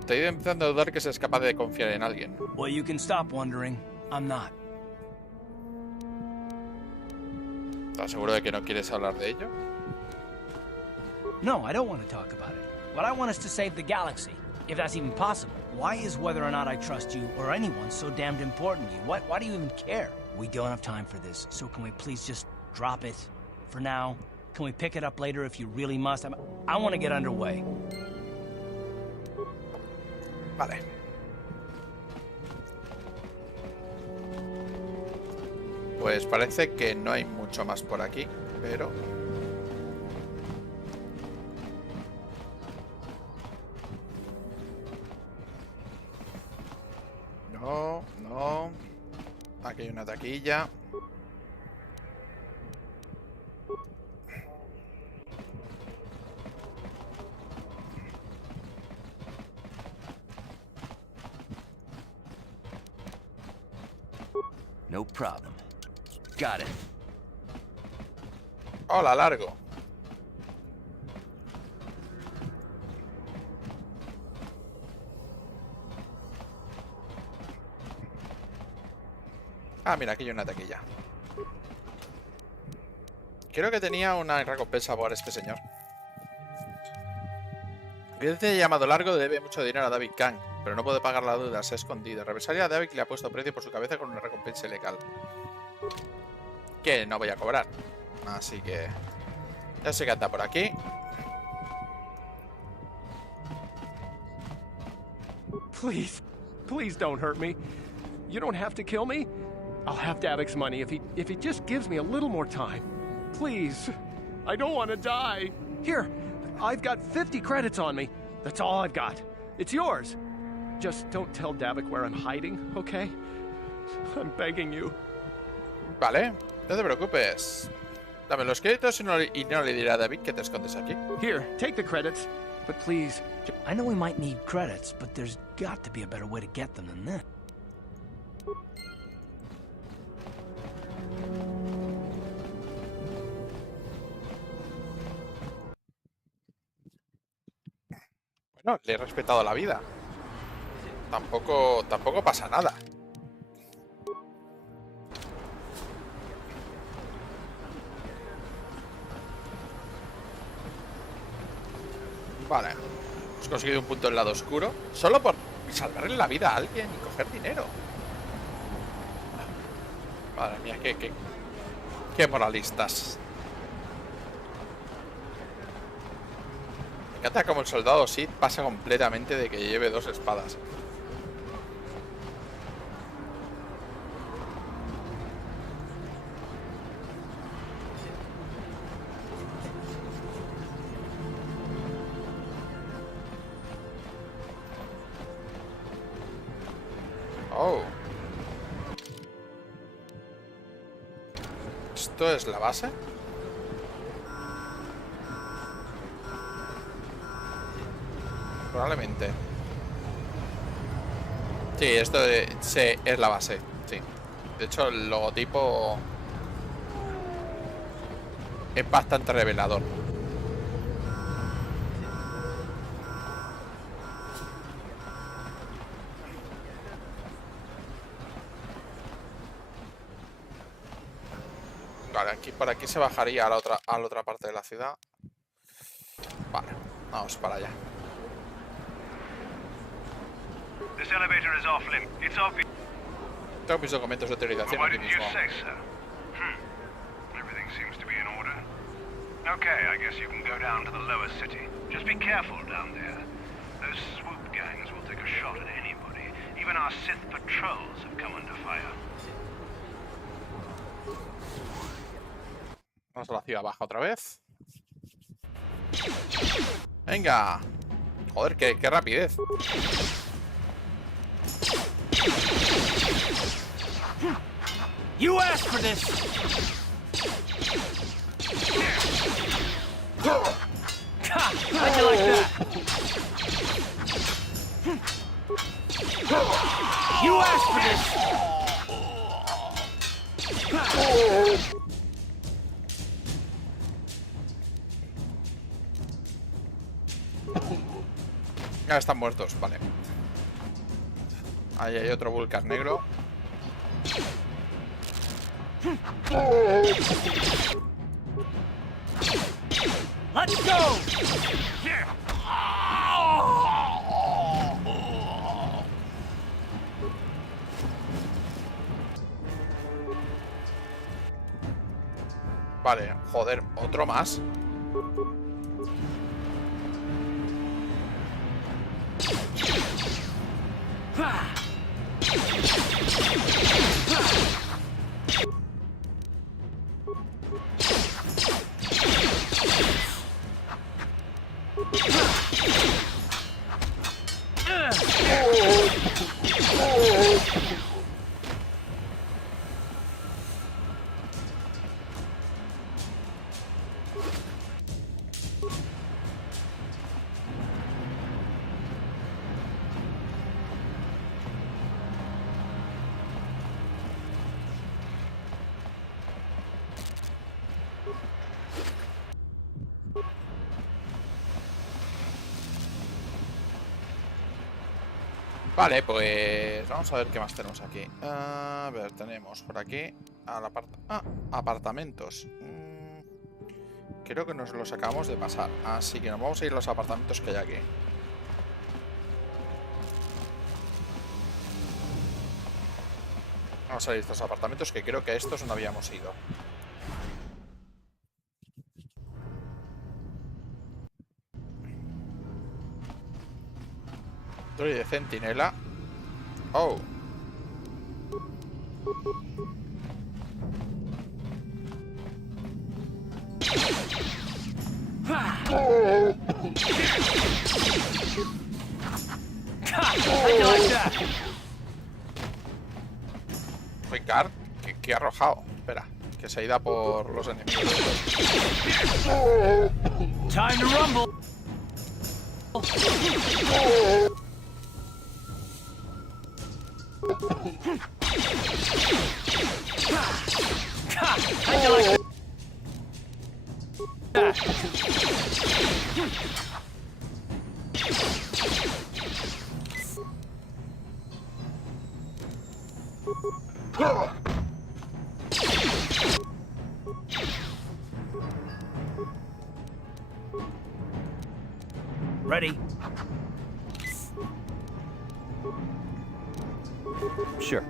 Estoy empezando a dudar que seas capaz de confiar en alguien. Well, you can stop wondering. I'm not. ¿Estás seguro de que no quieres hablar de ello? No, I don't want to talk about it. What I want is to save the galaxy, if that's even possible. Why is whether or not I trust you or anyone so damned important to you? Why do you even care? We don't have time for this, so can we please just drop it for now? Can we pick it up later if you really must? I want to get underway. Vale. Pues parece que no hay mucho más por aquí, pero... No, no. Aquí hay una taquilla. No problem. Got it. Hola, largo. Ah, mira, aquí hay una taquilla. Creo que tenía una recompensa por este señor. Este llamado Largo debe mucho dinero a David Kang, pero no puede pagar la deuda, se ha escondido. Represalia a David le ha puesto precio por su cabeza con una recompensa ilegal. Que no voy a cobrar. Así que... ya sé que anda por aquí. Please, please don't hurt me. You don't have to kill me. I'll have Davik's money if he just gives me a little more time. Please. I don't want to die. Here, I've got 50 credits on me. That's all I've got. It's yours. Just don't tell Davik where I'm hiding, okay? I'm begging you. Vale, no te preocupes. Dame los créditos y no le diré a David que te escondes aquí. Here, take the credits, but please. I know we might need credits, but there's got to be a better way to get them than this. Bueno, le he respetado la vida. Tampoco pasa nada. Vale. Hemos conseguido un punto en el lado oscuro. Solo por salvarle la vida a alguien y coger dinero. Madre mía, qué moralistas. Me encanta como el soldado Sith pasa completamente de que lleve dos espadas. Oh. ¿Esto es la base? Probablemente. Sí, esto es la base. Sí. De hecho, el logotipo es bastante revelador. Vale, por aquí se bajaría a la otra parte de la ciudad. Vale, vamos para allá. This elevator is off limit. It's obvious. Tengo mis documentos de autorización Why aquí didn't you mismo. say so? Everything seems to be in order. Okay, I guess you can go down to the lower city. Just be careful down there. Those swoop gangs will take a shot at anybody. Even our Sith patrols have come under fire. Vamos a la ciudad baja otra vez. Venga. Joder, qué rapidez. You asked for this. How'd you like that? You asked for this. Ya están muertos, vale. Ahí hay otro Vulcan negro. Let's go. Vale, joder, otro más. Vale, pues vamos a ver qué más tenemos aquí. A ver, tenemos por aquí apartamentos. Creo que nos los acabamos de pasar. Así que nos vamos a ir a los apartamentos que hay aquí. Vamos a ir a estos apartamentos que creo que a estos no habíamos ido. Torre de centinela. Oh. Ricard, ¿qué ha arrojado? Espera, que se ha ido por los enemigos. Time to rumble. Ready? Sure.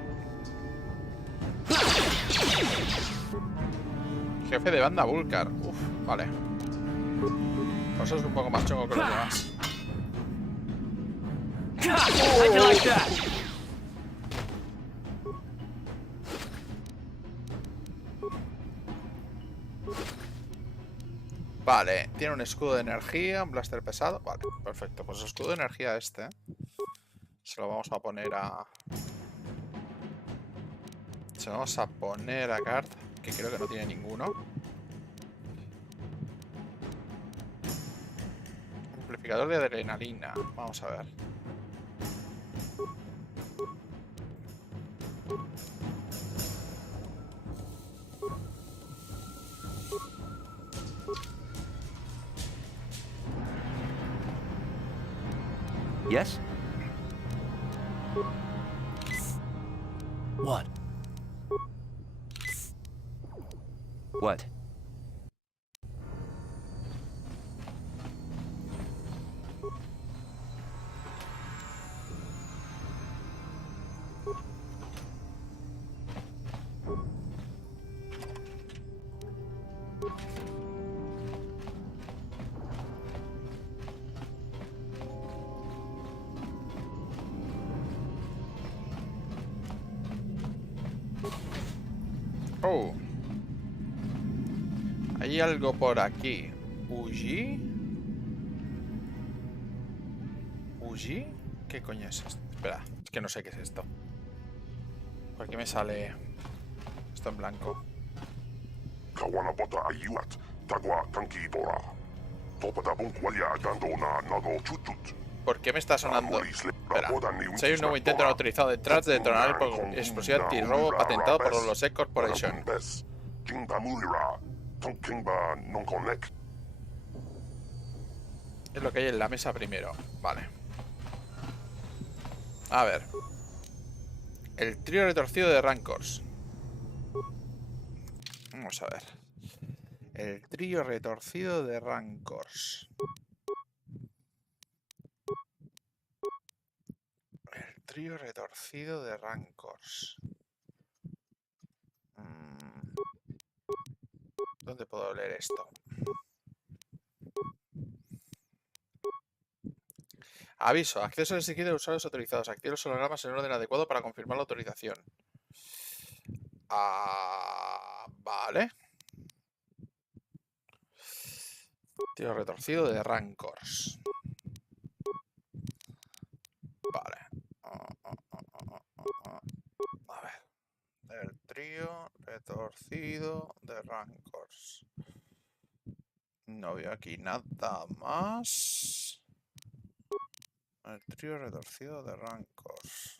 Jefe de banda Vulcar. Uf, vale. Pues eso es un poco más chungo que los demás. Vale, tiene un escudo de energía, un blaster pesado. Vale, perfecto. Pues el escudo de energía este se lo vamos a poner a... Se lo vamos a poner a Card, que creo que no tiene ninguno. Amplificador de adrenalina. Vamos a ver. Yes? What? What? Oh. Hay algo por aquí. ¿Uji? ¿Uji? ¿Qué coño es esto? Espera, es que no sé qué es esto. ¿Por qué me sale esto en blanco? ¿Por qué me está sonando? Espera. Si hay un nuevo intento no autorizado detrás de detonar el explosivo antirrobo patentado por los E Corporation. Es lo que hay en la mesa primero. Vale. A ver. El trío retorcido de Rancors. Vamos a ver. El trío retorcido de Rancors. El trío retorcido de Rancors. ¿Dónde ¿Dónde puedo leer esto? Aviso. Acceso restringido de usuarios autorizados. Activa los hologramas en orden adecuado para confirmar la autorización. Vale. Tiro retorcido de Rancors. Vale. A ver. El trío retorcido de Rancors. No veo aquí nada más. El trío retorcido de Rancors.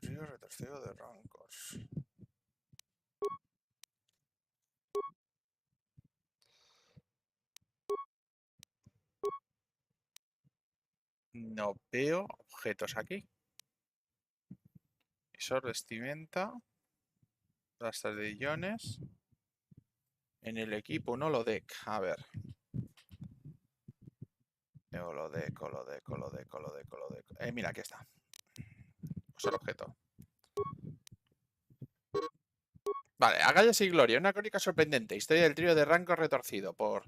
Trío retorcido de Rancors. No veo objetos aquí. Visor, vestimenta. Las tardillones. En el equipo, un holodeck. A ver. Holodeck. Mira, aquí está. Usar objeto. Vale, Agallas y Gloria. Una crónica sorprendente. Historia del trío de Rancor retorcido. Por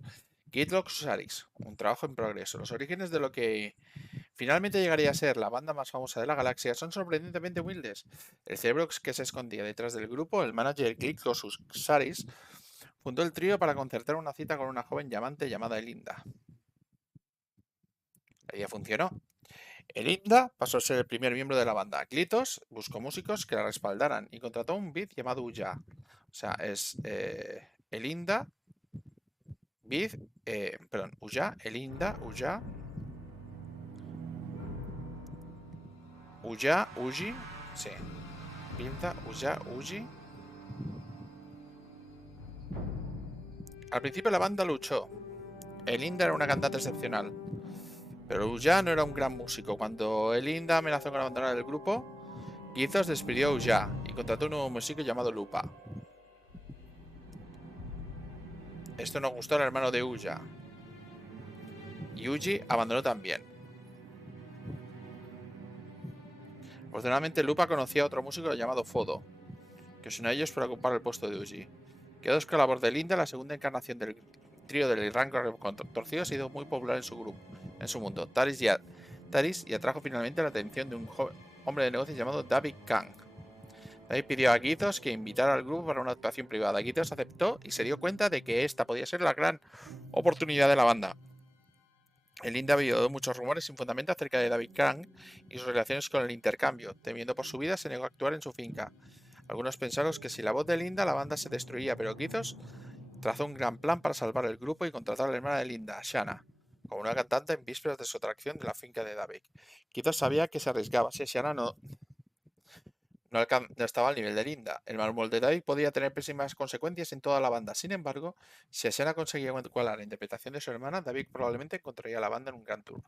Taris. Un trabajo en progreso. Los orígenes de lo que finalmente llegaría a ser la banda más famosa de la galaxia son sorprendentemente humildes. El cerebro que se escondía detrás del grupo, el manager Taris, fundó el trío para concertar una cita con una joven llamante llamada Elinda. La idea funcionó. Elinda pasó a ser el primer miembro de la banda. Klitos buscó músicos que la respaldaran y contrató a un beat llamado Uya. O sea, es Elinda, beat, Uya, Elinda, Uya, Uji, sí. Elinda, Uya, Uji. Al principio la banda luchó. Elinda era una cantante excepcional. Pero Uya no era un gran músico. Cuando Elinda amenazó con abandonar el grupo, Gizos despidió a Uya y contrató a un nuevo músico llamado Lupa. Esto no gustó al hermano de Uya. Yuji abandonó también. Afortunadamente Lupa conocía a otro músico llamado Fodo, que se unió a ellos para ocupar el puesto de Uji. Quedó esclavo de Elinda, la segunda encarnación del trío del Rancor torcido, ha sido muy popular en su grupo, en su mundo. Taris y atrajo finalmente la atención de un joven hombre de negocios llamado David Kang. David pidió a Gizos que invitara al grupo para una actuación privada. Gizos aceptó y se dio cuenta de que esta podía ser la gran oportunidad de la banda. Elinda vio muchos rumores sin fundamento acerca de David Kang y sus relaciones con el intercambio. Temiendo por su vida, se negó a actuar en su finca. Algunos pensaron que si la voz de Elinda, la banda se destruiría, pero Gizos trazó un gran plan para salvar el grupo y contratar a la hermana de Elinda, Shanna, como una cantante en vísperas de su atracción de la finca de David. Gizos sabía que se arriesgaba si Shanna no estaba al nivel de Elinda. El mármol de David podía tener pésimas consecuencias en toda la banda. Sin embargo, si Shanna conseguía igualar la interpretación de su hermana, David probablemente encontraría a la banda en un gran tour.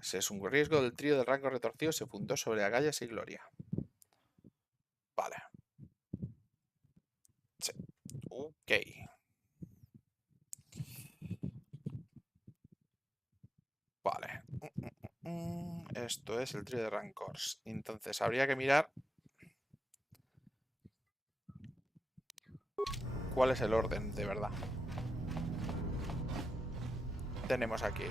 Ese es un riesgo del trío del rango retorcido. Se fundó sobre Agallas y Gloria. Vale. Sí. Ok. Vale. Esto es el trío de Rancors. Entonces habría que mirar cuál es el orden de verdad. Tenemos aquí.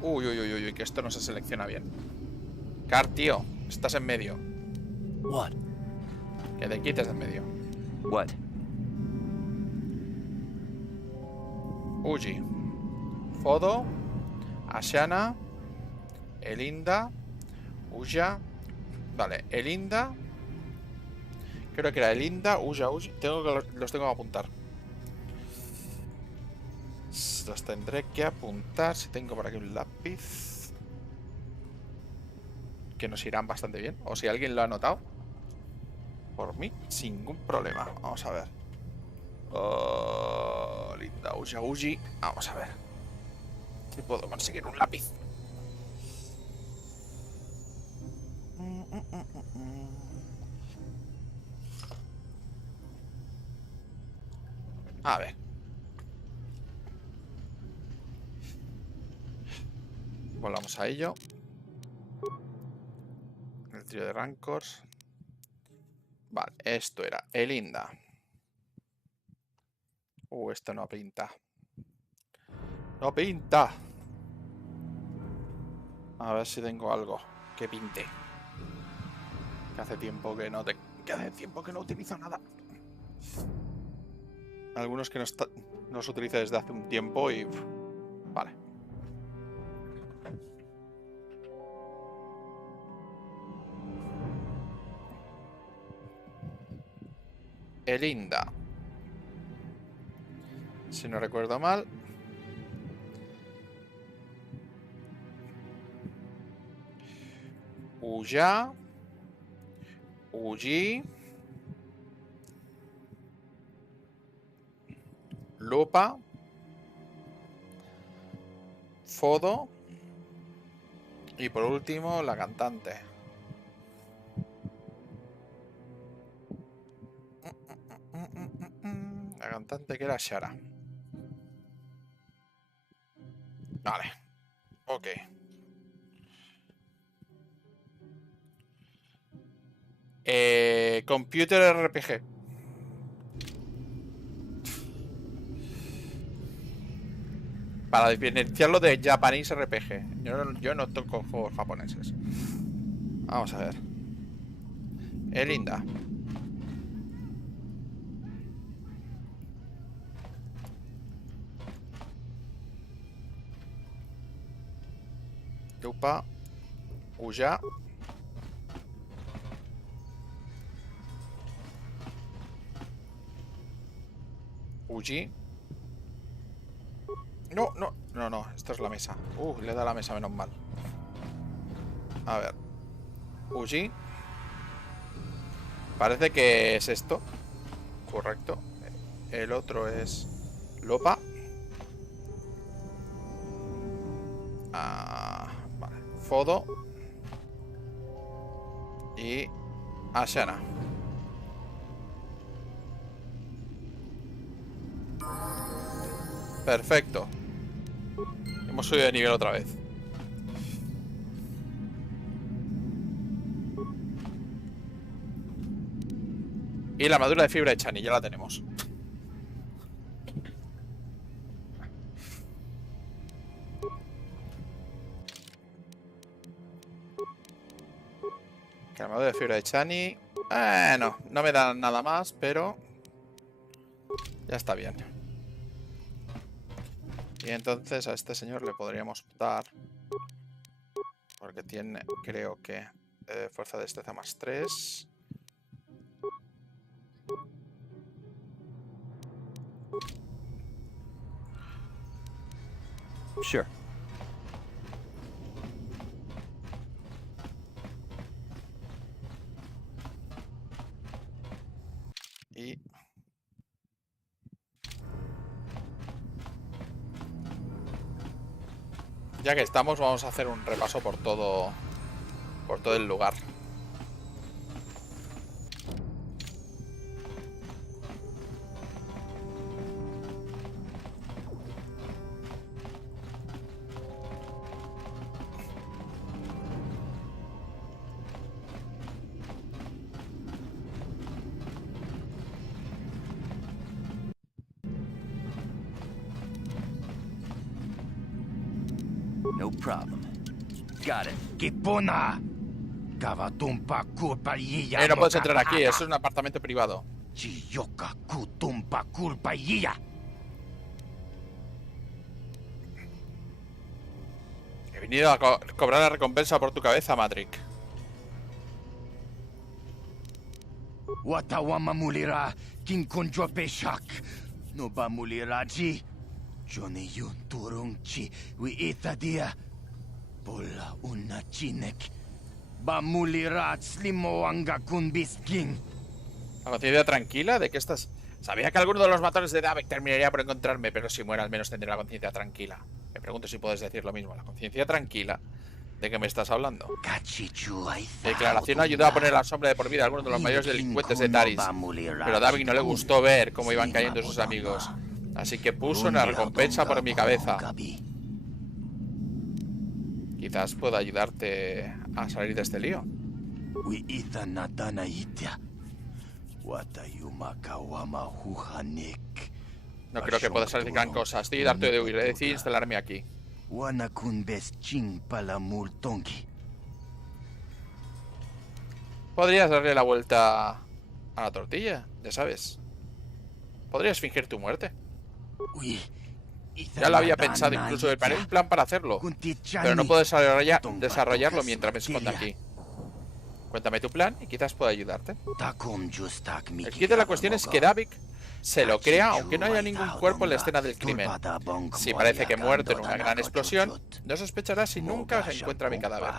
Uy, que esto no se selecciona bien. Car, tío, estás en medio. What? Que te quites de en medio. What? Uji, Fodo, Ashana, Elinda, Uya. Vale, Elinda. Creo que era Elinda, Uya. Los tengo que apuntar. Los tendré que apuntar. Si tengo por aquí un lápiz, que nos irán bastante bien. O si alguien lo ha anotado, por mí, sin ningún problema. Vamos a ver. Linda, Uya, Uji. Vamos a ver si puedo conseguir un lápiz. A ver. Volvamos a ello. Trío de Rancors. Vale, esto era Elinda. Esto no pinta. ¡No pinta! A ver si tengo algo que pinte. Que hace tiempo que no utilizo nada. Algunos que no se utiliza desde hace un tiempo y... Vale. Elinda. Si no recuerdo mal. Uya. Uji. Lupa. Fodo. Y por último, la cantante. La cantante que era Shara. Vale. Ok. Computer RPG. Para diferenciarlo de Japanese RPG. Yo no toco juegos japoneses. Vamos a ver. Elinda. Lupa. Uya. Uji. No, esto es la mesa. Le da la mesa, menos mal. A ver. Uji. Parece que es esto. Correcto. El otro es Lopa. Vale. Fodo. Y Ashana. Perfecto. Hemos subido de nivel otra vez. Y la armadura de fibra de Chani, ya la tenemos. Que la armadura de fibra de Chani... no me da nada más, pero... ya está bien. Y entonces a este señor le podríamos dar... porque tiene, creo que... fuerza de destreza más 3... Sure. Y... ya que estamos, vamos a hacer un repaso por todo el lugar. No problem. Got it. Kipuna. No puedes entrar aquí, eso es un apartamento privado. He venido a cobrar la recompensa por tu cabeza, Matrix. Watawama mulira kinkonjo peshak. No ba muliraji. Johnny yun turungchi wi itadia. Pola una chinek. Ba mulirat slimo anga kun bisking. ¿La conciencia tranquila? ¿De qué estás? Sabía que alguno de los matones de Davek terminaría por encontrarme, pero si muero al menos tendré la conciencia tranquila. Me pregunto si puedes decir lo mismo. ¿La conciencia tranquila? ¿De qué me estás hablando? Declaración ayudó a poner la sombra de por vida a algunos de los mayores delincuentes de Taris. Pero a Davek no le gustó ver cómo iban cayendo sus amigos. Así que puso una recompensa por mi cabeza. Quizás pueda ayudarte a salir de este lío. No creo que pueda salir gran cosa. Estoy harto de huir. He decidido instalarme aquí. Podrías darle la vuelta a la tortilla, ya sabes. Podrías fingir tu muerte. Ya lo había pensado, incluso preparé un plan para hacerlo. Pero no puedo desarrollarlo mientras me esconda aquí. Cuéntame tu plan y quizás pueda ayudarte. El kit de la cuestión es que David se lo crea aunque no haya ningún cuerpo en la escena del crimen. Si parece que muerto en una gran explosión, no sospechará si nunca se encuentra mi cadáver.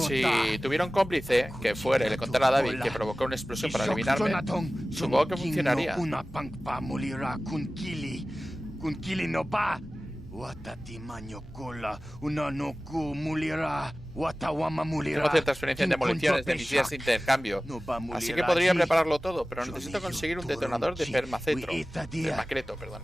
Si tuviera un cómplice que fuera y le contara a David que provocó una explosión para eliminarme, supongo que funcionaría. Tengo cierta experiencia en demoliciones de mis días de intercambio, así que podría prepararlo todo, pero necesito conseguir un detonador de permacreto, perdón.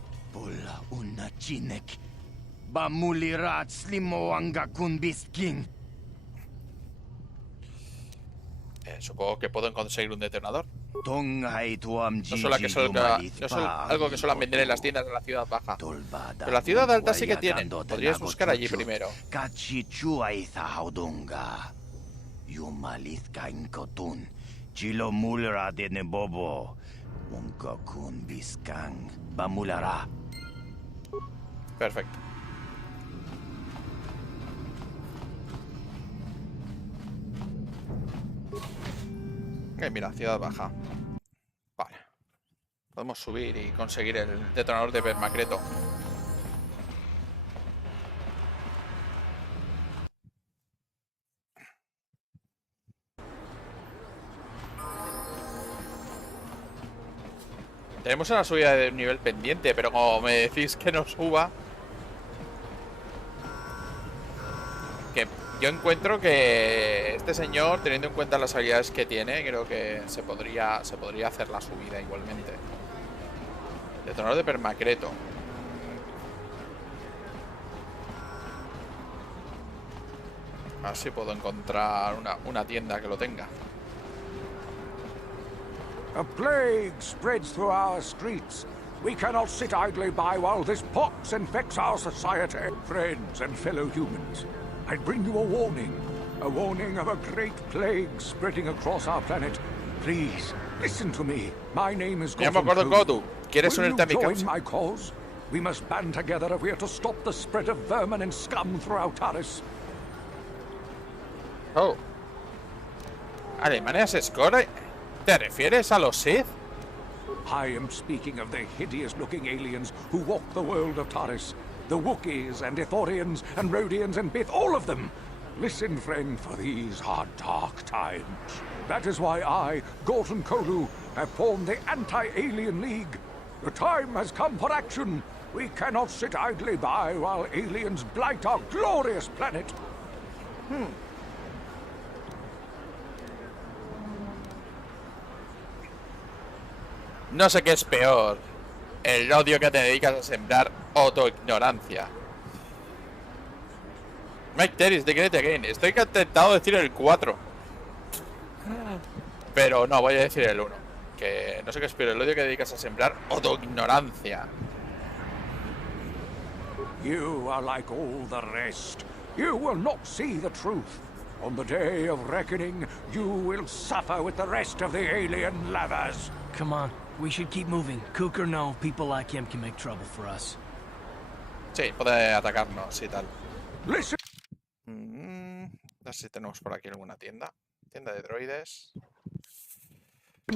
Supongo que puedo conseguir un detonador. No solo algo que suelen vender en las tiendas de la ciudad baja. Pero la ciudad alta sí que tienen. Podrías buscar allí primero. Perfecto. Mira, ciudad baja. Vale. Podemos subir y conseguir el detonador de permacreto. Tenemos una subida de nivel pendiente, pero como me decís que no suba, que yo encuentro que este señor, teniendo en cuenta las habilidades que tiene, creo que se podría hacer la subida igualmente. Detonador de permacreto. A ver si puedo encontrar una tienda que lo tenga. A plague spreads through our streets. We cannot sit idly by while this pox infects our society. Friends and fellow humans, I bring you a warning of a great plague spreading across our planet. Please, listen to me. My name is KOTOR. ¿Quieres unirte a mi causa? My cause? We must band together if we are to stop the spread of vermin and scum throughout Taris. Oh. ¿Alemania se escore? ¿Te refieres a los Sith? I am speaking of the hideous-looking aliens who walk the world of Taris. The Wookiees and Ithorians and Rhodians and Bith, all of them. Listen, friend, for these are dark times. That is why I, Gorton Kolu, have formed the Anti-Alien League. The time has come for action. We cannot sit idly by while aliens blight our glorious planet. No sé qué es peor. El odio que te dedicas a sembrar o tu ignorancia. Mike Taris, de Get Again. Estoy tentado de decir el 4. Pero no, voy a decir el 1. Que no sé qué es peor, el odio que dedicas a sembrar o tu ignorancia. You are like all the rest. You will not see the truth. On the day of reckoning, you will suffer with the rest of the alien lovers. Come on, we should keep moving. Cook or no, people like him can make trouble for us. Sí, puede atacarnos y tal. Listen. No sé si tenemos por aquí alguna tienda. Tienda de droides.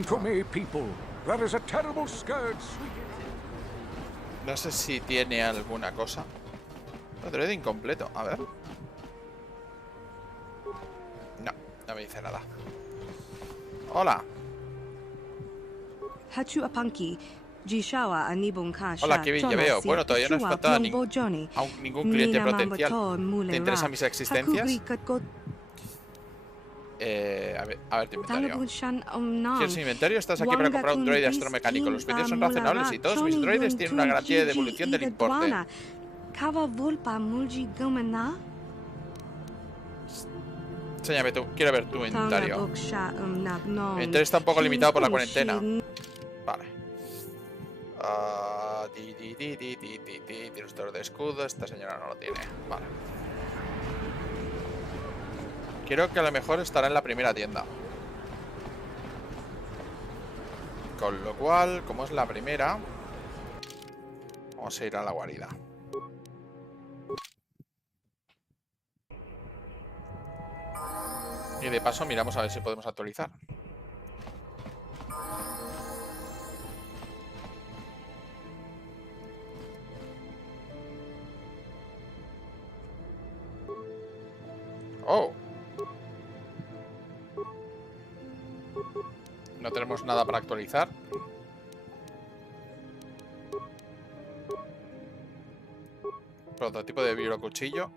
To me, people, there is a terrible scourge. No sé si tiene alguna cosa. Droide incompleto, a ver. No me dice nada. Hola. Hola, qué bien te veo. Bueno, todavía no he faltado a ningún cliente potencial. ¿Te interesan mis existencias? A ver tu inventario. ¿Quieres inventario? Estás aquí para comprar un droide astromecánico. Los precios son razonables y todos mis droides tienen una garantía de devolución del importe. Enséñame tú, quiero ver tu inventario. Mi inventario está un poco limitado por la cuarentena. Vale. Disruptor de escudo. Esta señora no lo tiene. Vale. Creo que a lo mejor estará en la primera tienda. Con lo cual, como es la primera, vamos a ir a la guarida. Y de paso miramos a ver si podemos actualizar. Oh. No tenemos nada para actualizar. Prototipo de vibrocuchillo.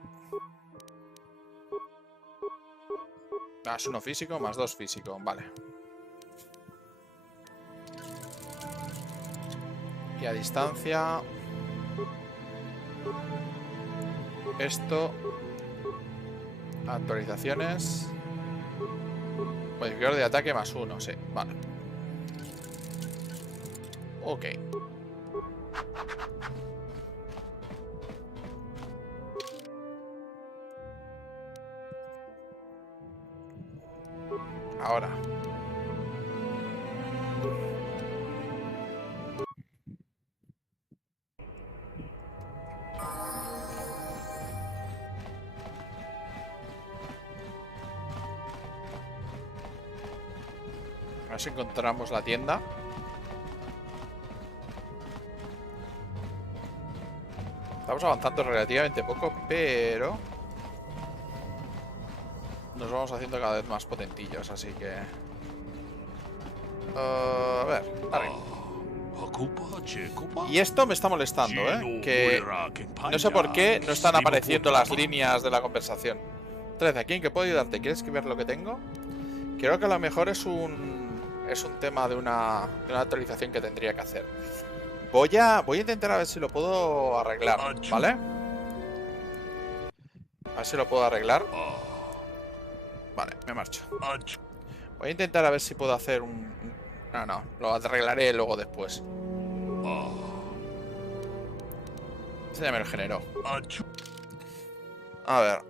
Ah, es uno físico más 2 físico. Vale. Y a distancia. Esto. Actualizaciones. Modificador de ataque más 1, sí. Vale. Ok. Ahora. A ver si encontramos la tienda. Estamos avanzando relativamente poco, pero nos vamos haciendo cada vez más potentillos, así que... a ver, arriba. Y esto me está molestando, ¿eh? Que no sé por qué no están apareciendo las líneas de la conversación. 13, ¿a quién que puedo ayudarte? ¿Quieres escribir lo que tengo? Creo que a lo mejor es un tema de una actualización que tendría que hacer. Voy a intentar a ver si lo puedo arreglar, ¿vale? A ver si lo puedo arreglar. Vale, me marcho. Voy a intentar a ver si puedo hacer un... No, lo arreglaré luego después. Ese ya me lo generó. A ver.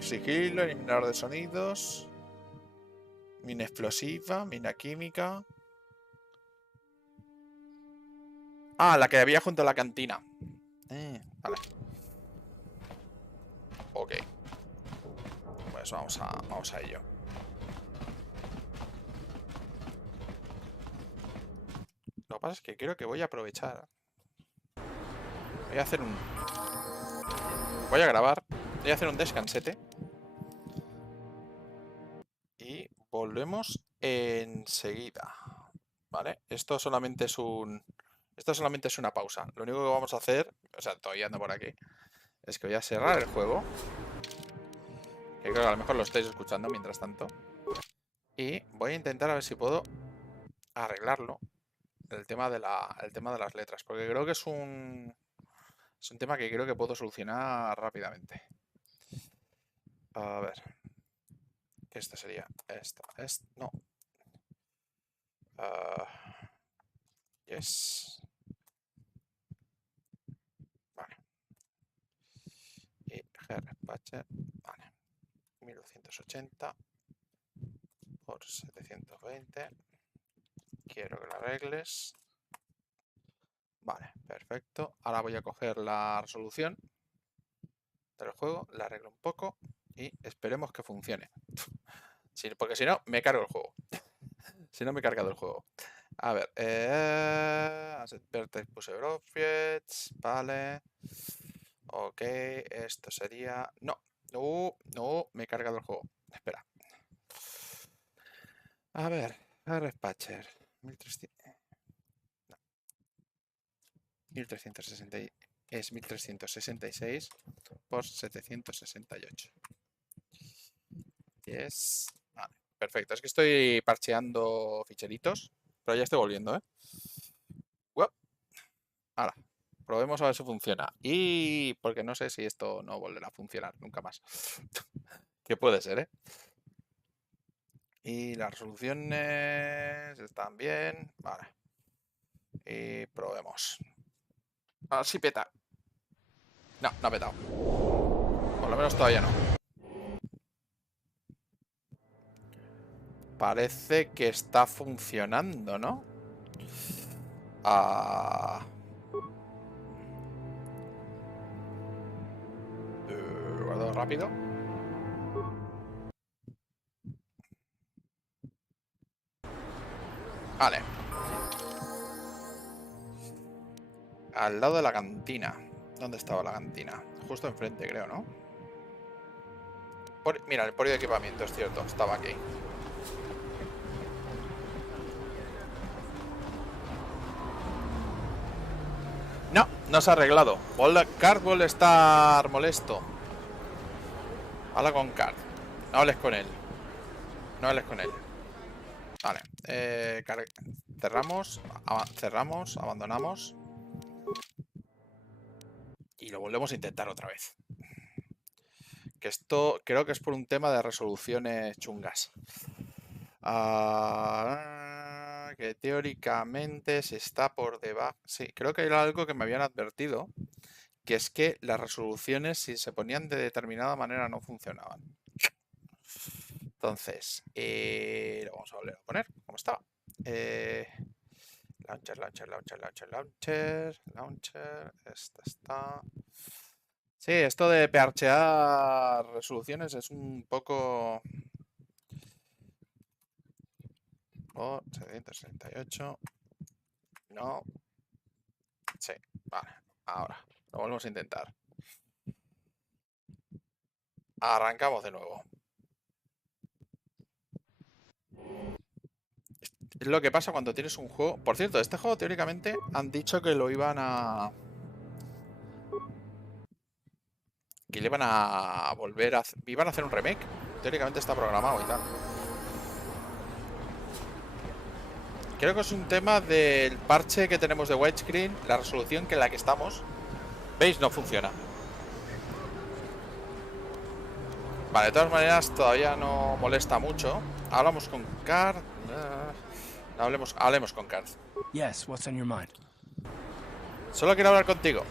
Sigilo, eliminador de sonidos. Mina explosiva, mina química. Ah, la que había junto a la cantina. Vale. Ok. Pues vamos a ello. Lo que pasa es que creo que voy a aprovechar. Voy a hacer un... Voy a grabar. Voy a hacer un descansete. Y volvemos enseguida. ¿Vale? Esto solamente es una pausa. Lo único que vamos a hacer... O sea, todavía ando por aquí. Es que voy a cerrar el juego. Que creo que a lo mejor lo estáis escuchando mientras tanto. Y voy a intentar a ver si puedo arreglarlo. El tema de las letras. Porque creo que es un tema que creo que puedo solucionar rápidamente. A ver. ¿Qué esto sería? Esto. No. Yes. Vale. Y Patcher. Vale. 1280 por 720. Quiero que lo arregles. Vale, perfecto. Ahora voy a coger la resolución del juego, la arreglo un poco y esperemos que funcione. Porque si no, me cargo el juego. Si no, me he cargado el juego. A ver, puse Objects, vale. Ok, esto sería... No, me he cargado el juego. Espera. A ver, Patcher. 1360. es 1366 por 768. Yes. Vale, perfecto. Es que estoy parcheando ficheritos, pero ya estoy volviendo, ¿eh? Ahora, probemos a ver si funciona. Y porque no sé si esto no volverá a funcionar nunca más. Que puede ser, ¿eh? Y las resoluciones están bien. Vale. Y probemos. A ver si peta. No, no ha petado. Por lo menos todavía no. Parece que está funcionando, ¿no? Guardo rápido. Vale. Al lado de la cantina. ¿Dónde estaba la cantina? Justo enfrente, creo, ¿no? Mira, el podio de equipamiento, es cierto. Estaba aquí. No, no se ha arreglado. Card vuelve a estar molesto. Habla con Card. No hables con él. No hables con él. Vale. Cerramos. Cerramos. Abandonamos. Y lo volvemos a intentar otra vez. Que esto creo que es por un tema de resoluciones chungas. Que teóricamente se está por debajo. Sí, creo que era algo que me habían advertido. Que es que las resoluciones, si se ponían de determinada manera, no funcionaban. Entonces, lo vamos a volver a poner como estaba. Launcher. Esta está. Sí, esto de parchear resoluciones es un poco. 768. No. Sí, vale. Ahora, lo volvemos a intentar. Arrancamos de nuevo. Es lo que pasa cuando tienes un juego. Por cierto, este juego teóricamente han dicho que lo iban a. Que le iban a volver a. Iban a hacer un remake. Teóricamente está programado y tal. Creo que es un tema del parche que tenemos de widescreen. La resolución que en la que estamos. ¿Veis? No funciona. Vale, de todas maneras todavía no molesta mucho. Hablamos con Card. Hablemos con Card. Yes, what's on your mind? Solo quiero hablar contigo.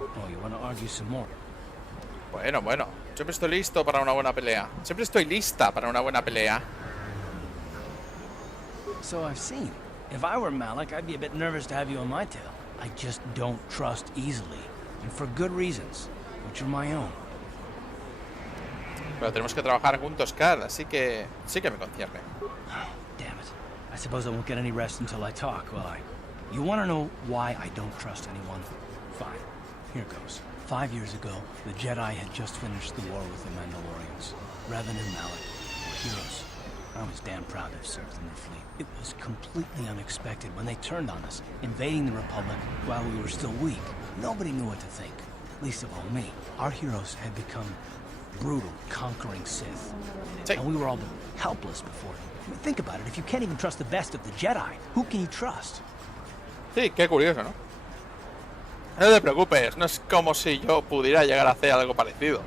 Oh, you want to argue some more? Bueno. Siempre estoy listo para una buena pelea. Siempre estoy lista para una buena pelea. So I've seen. If I were Malik, I'd be a bit nervous to have you on my tail. I just don't trust easily. And for good reasons, which are my own. Pero tenemos que trabajar juntos, Card, así que sí que me concierne. Damn it. I suppose I won't get any rest until I talk, will I? You want to know why I don't trust anyone? Fine. Here goes. 5 years ago, the Jedi had just finished the war with the Mandalorians. Revan and Malik were heroes. I was damn proud to have served in their fleet. It was completely unexpected when they turned on us, invading the Republic while we were still weak. Nobody knew what to think, least of all me. Our heroes had become brutal, conquering Sith. And we were all helpless before them. I mean, think about it. If you can't even trust the best of the Jedi, who can you trust? Sí, qué curioso, ¿no? No te preocupes, no es como si yo pudiera llegar a hacer algo parecido.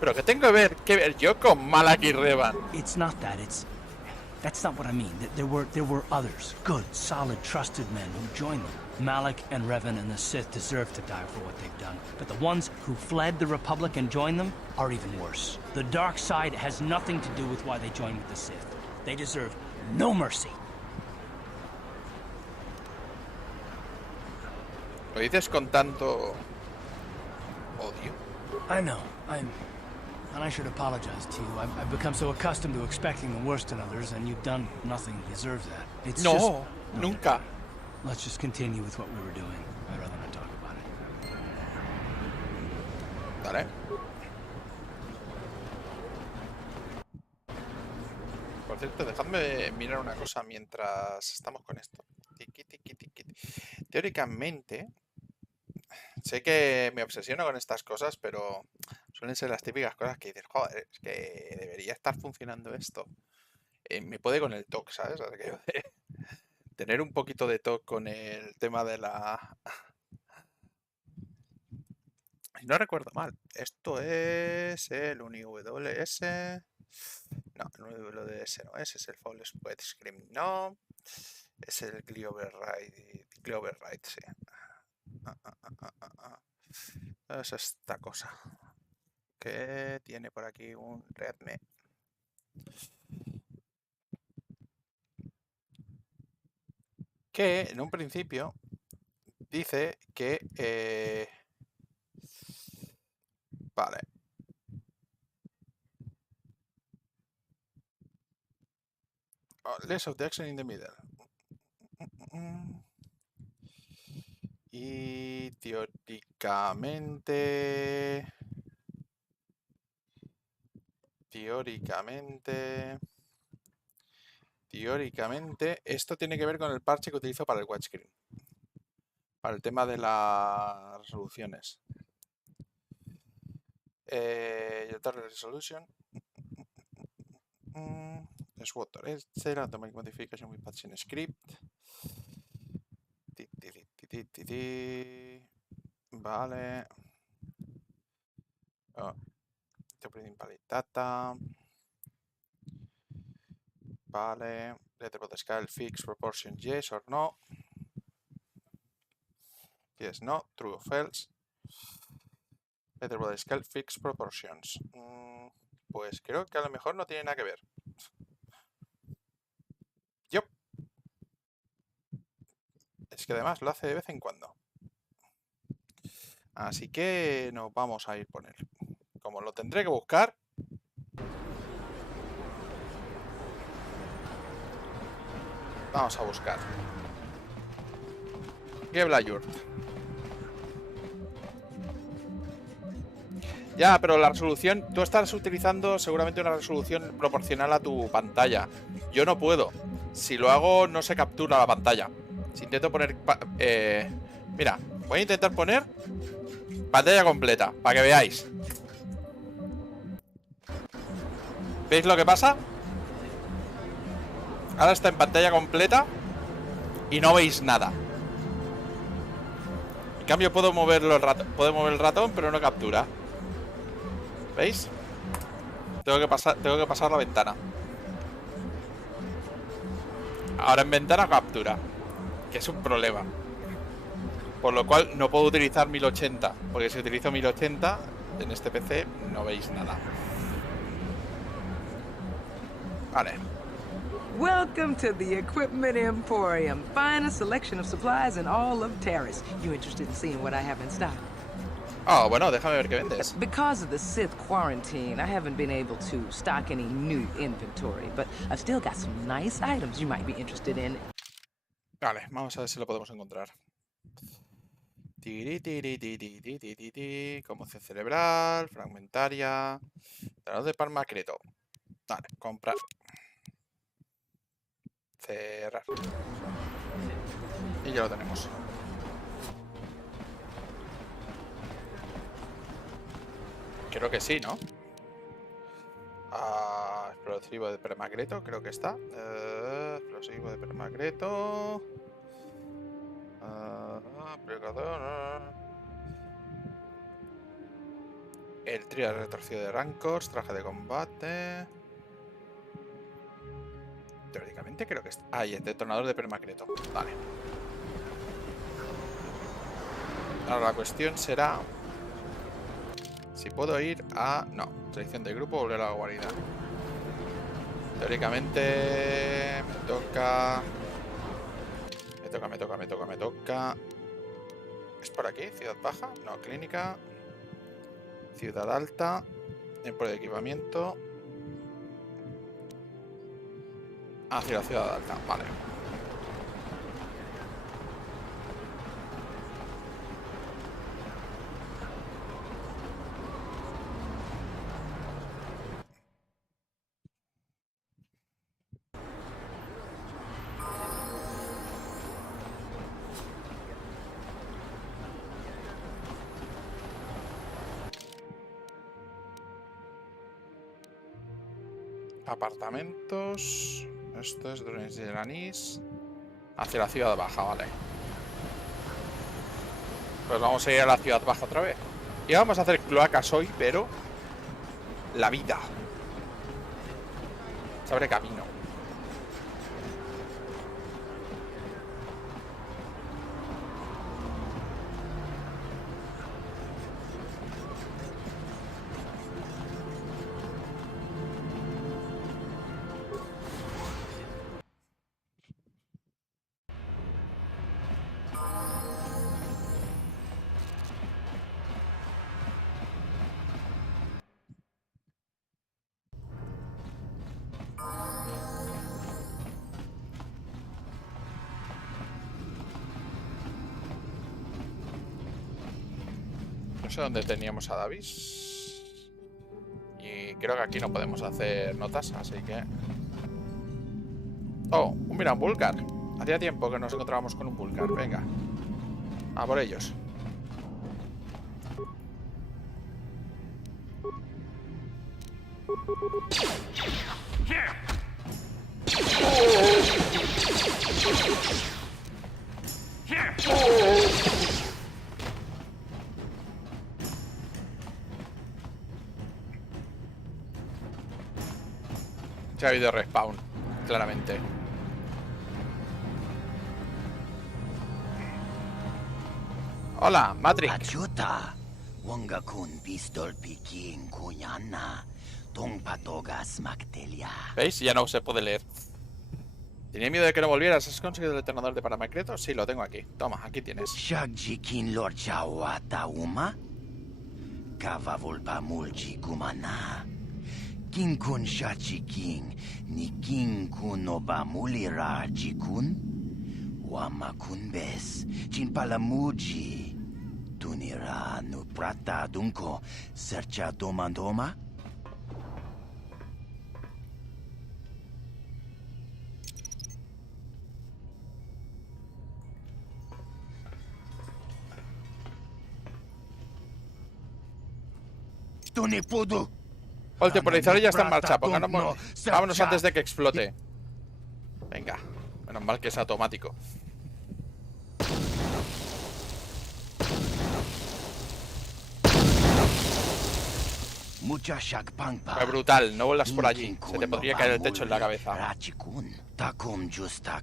Pero que tengo que ver yo con Malak y Revan. It's not that. That's not what I mean. There were others, good, solid, trusted men who joined them. Malik and Revan and the Sith deserve to die for what they've done. But the ones who fled the Republic and joined them are even worse. The dark side has nothing to do with why they joined with the Sith. They deserve no mercy. Lo dices con tanto odio. I know. And I should apologize to you. I've become so accustomed to expecting the worst in others, and you've done nothing to deserve that. It's no, nunca. Let's just continue with what we were doing. I'd rather not talk about it. Vale. Por cierto, dejadme mirar una cosa mientras estamos con esto. teóricamente, sé que me obsesiono con estas cosas, pero suelen ser las típicas cosas que dices, joder, es que debería estar funcionando esto. Me puede con el TOC, ¿sabes? O sea, que tener un poquito de TOC con el tema de la... Si no recuerdo mal, esto es el UniWS... No, el UniWS no es el Fall Spread Scream, no. Es el Override, sí. Es esta cosa. Que tiene por aquí un readme. Que en un principio dice que... Vale. Less of the action in the middle. Y teóricamente esto tiene que ver con el parche que utilizo para el widescreen, para el tema de las resoluciones. El Taris resolution es water. It's automatic modification with patching script. Vale. Interpreting valid data. Vale. Letterboard scale fix proportion yes or no. Yes, no. True or false. Letterboard scale fix proportions. Pues creo que a lo mejor no tiene nada que ver. Yup. Es que además lo hace de vez en cuando. Así que nos vamos a ir por él. Como lo tendré que buscar. Vamos a buscar. Geblayurt. Ya, pero la resolución... Tú estás utilizando seguramente una resolución proporcional a tu pantalla. Yo no puedo. Si lo hago, no se captura la pantalla. Si intento poner... mira, voy a intentar poner pantalla completa, para que veáis. ¿Veis lo que pasa? Ahora está en pantalla completa y no veis nada. En cambio puedo moverlo el ratón, el ratón, pero no captura. ¿Veis? Tengo que pasar la ventana. Ahora en ventana captura, que es un problema. Por lo cual no puedo utilizar 1080, porque si utilizo 1080 en este PC no veis nada. Vale. Welcome to the Equipment Emporium. Finest selection of supplies in all of Taris. You interested in seeing what I have in stock? Oh, bueno, déjame ver qué vendes. Because of the Sith quarantine, I haven't been able to stock any new inventory, but I've still got some nice items you might be interested in. Vale, vamos a ver si lo podemos encontrar. Conmoción cerebral, fragmentaria, dados de palmacreto. Vale, comprar. Cerrar. Y ya lo tenemos. Creo que sí, ¿no? Explosivo de permacreto, creo que está. Explosivo de permacreto. El trío retorcido de rancors, traje de combate. Teóricamente creo que está. Ah, y el detonador de permacreto. Vale. Ahora la cuestión será si puedo ir a... No, selección de grupo, volver a la guarida. Teóricamente me toca... Me toca. ¿Es por aquí? ¿Ciudad baja? No, clínica. Ciudad alta. Por el equipamiento. Hacia la ciudad alta, vale. Apartamentos. Esto es drones de anís. Hacia la ciudad baja, vale. Pues vamos a ir a la ciudad baja otra vez. Y vamos a hacer cloacas hoy, pero... la vida. Se abre camino. No sé dónde teníamos a Davis. Y creo que aquí no podemos hacer notas, así que... Oh, mira, un Vulcar. Hacía tiempo que nos encontrábamos con un Vulcar. Venga. A por ellos. Se ha habido respawn, claramente. Hola, Matrix. Achuta, Wongakun pistol pikin kuyana, tongpatogas mactelia. ¿Veis? Ya no se puede leer. Tenía miedo de que no volvieras. ¿Has conseguido el detonador de paramacreto? Sí, lo tengo aquí. Toma, aquí tienes. Shagjikin lord chawata uma, kavavulpa mulchi kumana. King kun shachiking, ni king kun obamulira jikun, wamakun bes, chinpalamuji, tunira nu prata dunko, sercha domandoma? Tunipudu. El temporizador ya está en marcha. Vámonos antes de que explote. Venga. Menos mal que es automático. Fue brutal. No vuelvas por allí. Se te podría caer el techo en la cabeza.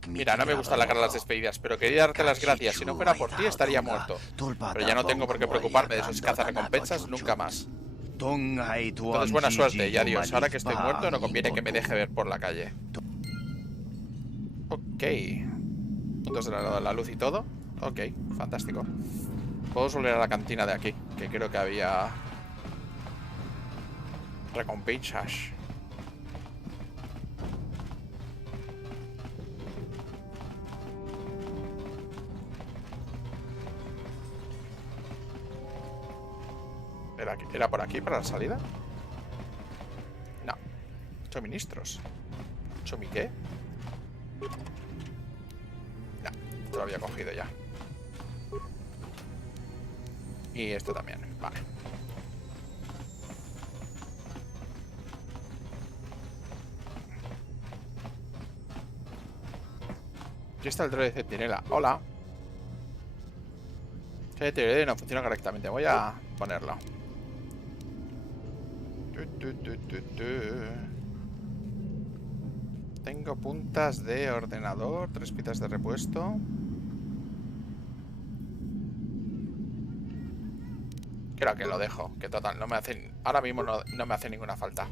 Mira, no me gustan la cara de las despedidas, pero quería darte las gracias. Si no fuera por ti, estaría muerto. Pero ya no tengo por qué preocuparme de esos cazarrecompensas nunca más. Entonces buena suerte y adiós. Ahora que estoy muerto no conviene que me deje ver por la calle. Ok. Puntos de la luz y todo. Ok, fantástico. Podemos volver a la cantina de aquí, que creo que había recompensas. ¿Era por aquí para la salida? No. Suministros. ¿Sumi qué? No, esto lo había cogido ya. Y esto también, vale. Aquí está el droide de centinela. Hola. El droide no funciona correctamente. Voy a ponerlo. Tengo puntas de ordenador, 3 piezas de repuesto. Creo que lo dejo, que total, no me hacen. Ahora mismo no me hace ninguna falta.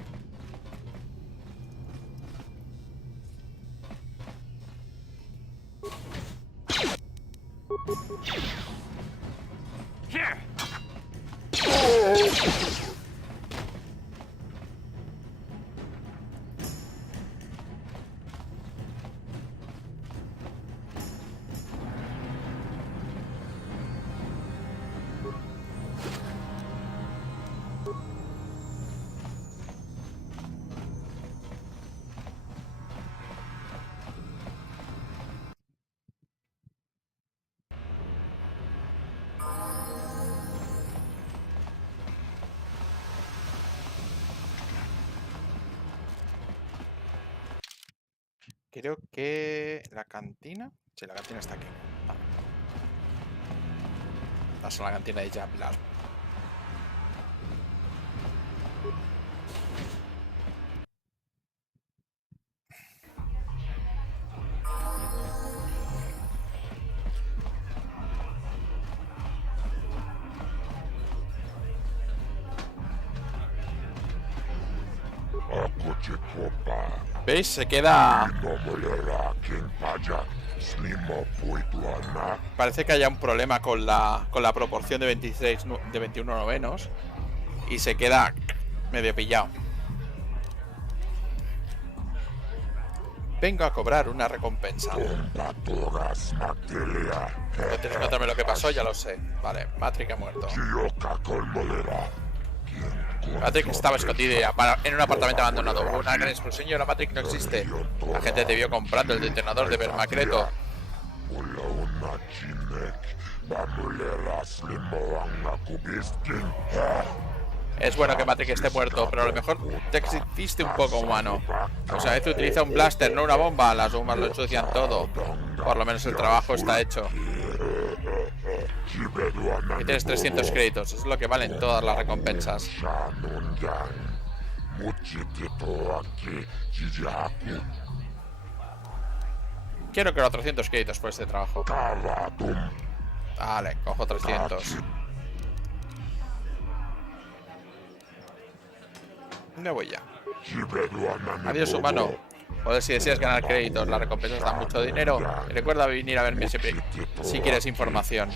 Creo que la cantina... Sí, la cantina está aquí. Vale. Vamos a la cantina de Jablar. ¿Veis? Se queda... Parece que haya un problema con la proporción de 21 novenos. Y se queda medio pillado. Vengo a cobrar una recompensa. No tienes que contarme lo que pasó, ya lo sé. Vale, Matrix ha muerto. Matrix estaba escondido en un apartamento abandonado. Hubo una gran explosión y ahora Matrix no existe. La gente te vio comprando el detonador de Permacreto. Es bueno que Matrix esté muerto, pero a lo mejor te existe un poco humano. O sea, a veces utiliza un blaster, no una bomba. Las bombas lo ensucian todo. Por lo menos el trabajo está hecho. Y tienes 300 créditos, es lo que valen todas las recompensas. Quiero que 400 créditos por este trabajo. Vale, cojo 300. Me voy ya. Adiós, humano. Joder, si deseas ganar créditos, las recompensas dan mucho dinero. Y recuerda venir a verme siempre si quieres información.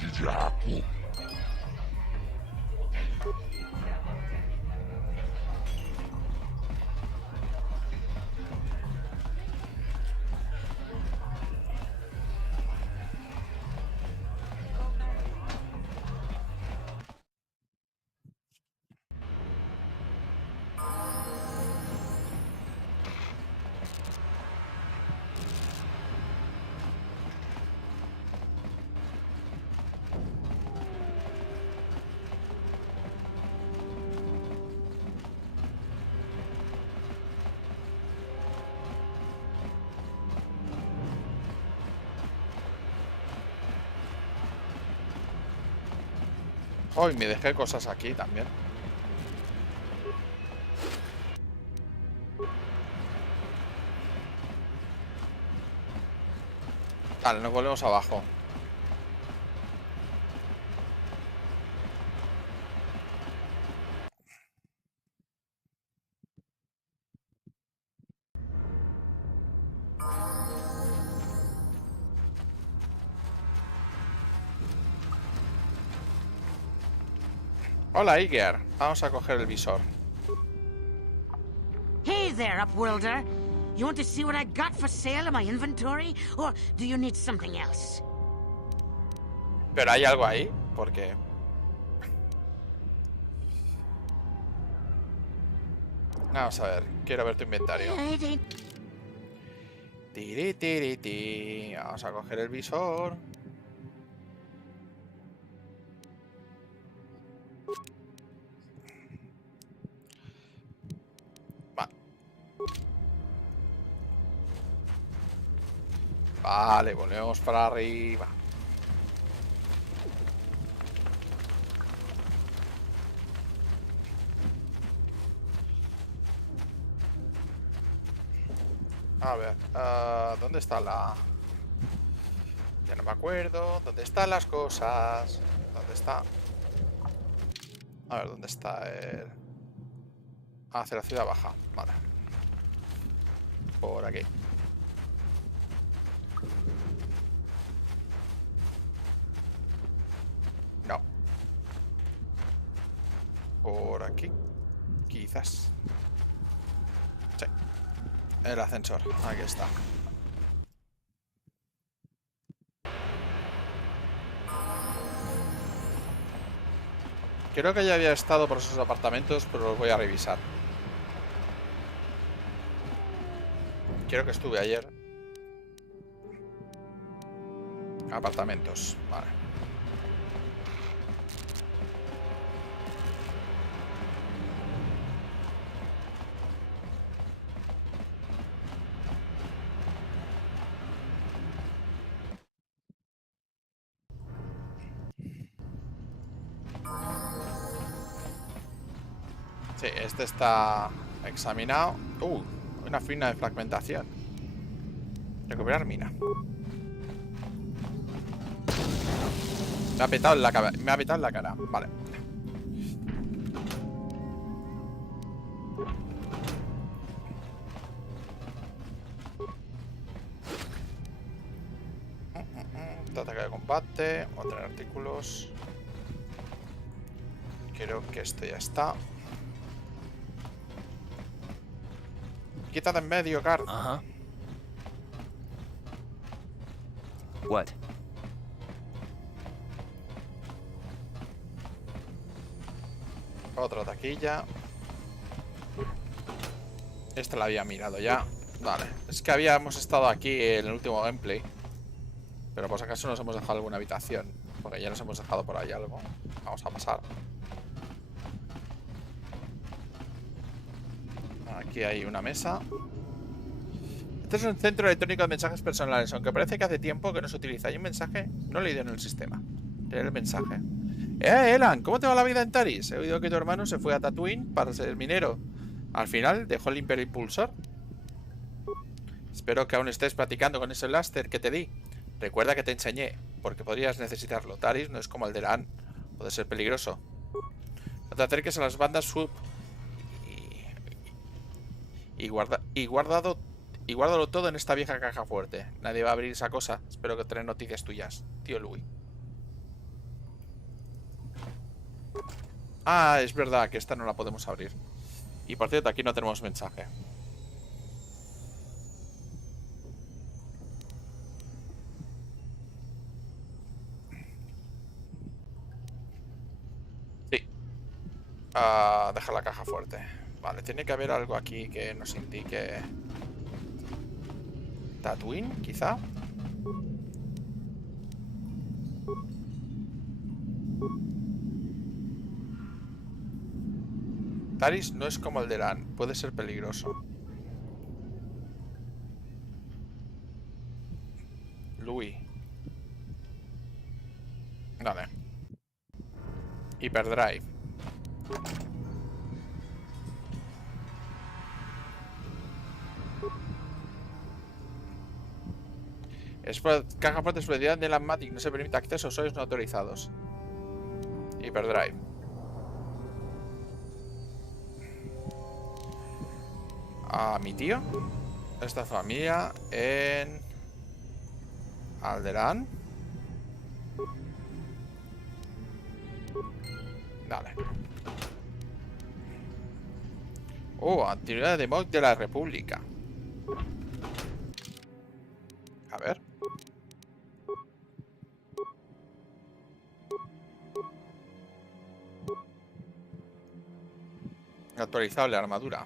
Hoy me dejé cosas aquí también. Vale, nos volvemos abajo. Hola, Iger. Vamos a coger el visor. Hey there, Upworlder. You want to see what I got for sale in my inventory? Or do you need something else? Pero hay algo ahí, porque... Vamos a ver, quiero ver tu inventario. Tiri, tiri, tiri. Vamos a coger el visor. Vale, volvemos para arriba. A ver, ¿dónde está la...? Ya no me acuerdo. ¿Dónde están las cosas? ¿Dónde está? A ver, ¿dónde está el...? Hacia la ciudad baja, vale. Por aquí. No. Por aquí. Quizás. Sí. El ascensor. Aquí está. Creo que ya había estado por esos apartamentos, pero los voy a revisar. Creo que estuve ayer. Apartamentos, vale. Sí, este está examinado. Una fina de fragmentación. Recuperar mina. Me ha petado en la cara. Me ha petado en la cara. Vale. Ataque de combate. Otro artículos. Creo que esto ya está. Quítate en medio, Card. What? Otra taquilla. Esta la había mirado ya. Vale. Es que habíamos estado aquí en el último gameplay. Pero por si acaso nos hemos dejado alguna habitación. Porque ya nos hemos dejado por ahí algo. Vamos a pasar. Aquí hay una mesa. Este es un centro electrónico de mensajes personales. Aunque parece que hace tiempo que no se utiliza. Hay un mensaje no leído en el sistema. Leer el mensaje. Elan, ¿cómo te va la vida en Taris? He oído que tu hermano se fue a Tatooine para ser minero. Al final dejó el Imperio Impulsor. Espero que aún estés practicando con ese blaster que te di. Recuerda que te enseñé, porque podrías necesitarlo. Taris no es como el de Lan. Puede ser peligroso. No te acerques a las bandas sub. Y guárdalo todo en esta vieja caja fuerte. Nadie va a abrir esa cosa. Espero que tenga noticias tuyas, tío Louis. Ah, es verdad que esta no la podemos abrir. Y por cierto, aquí no tenemos mensaje. Sí. Deja la caja fuerte. Vale, tiene que haber algo aquí que nos indique... Tatooine, quizá. Taris no es como el de Lan. Puede ser peligroso. Louis. Vale. Hyperdrive. Caja fuerte de seguridad de la Matic. No se permite acceso a usuarios no autorizados. Hyperdrive. A mi tío. Esta familia en Alderaan. Dale. Antigua de la República. A ver. Actualizado la armadura.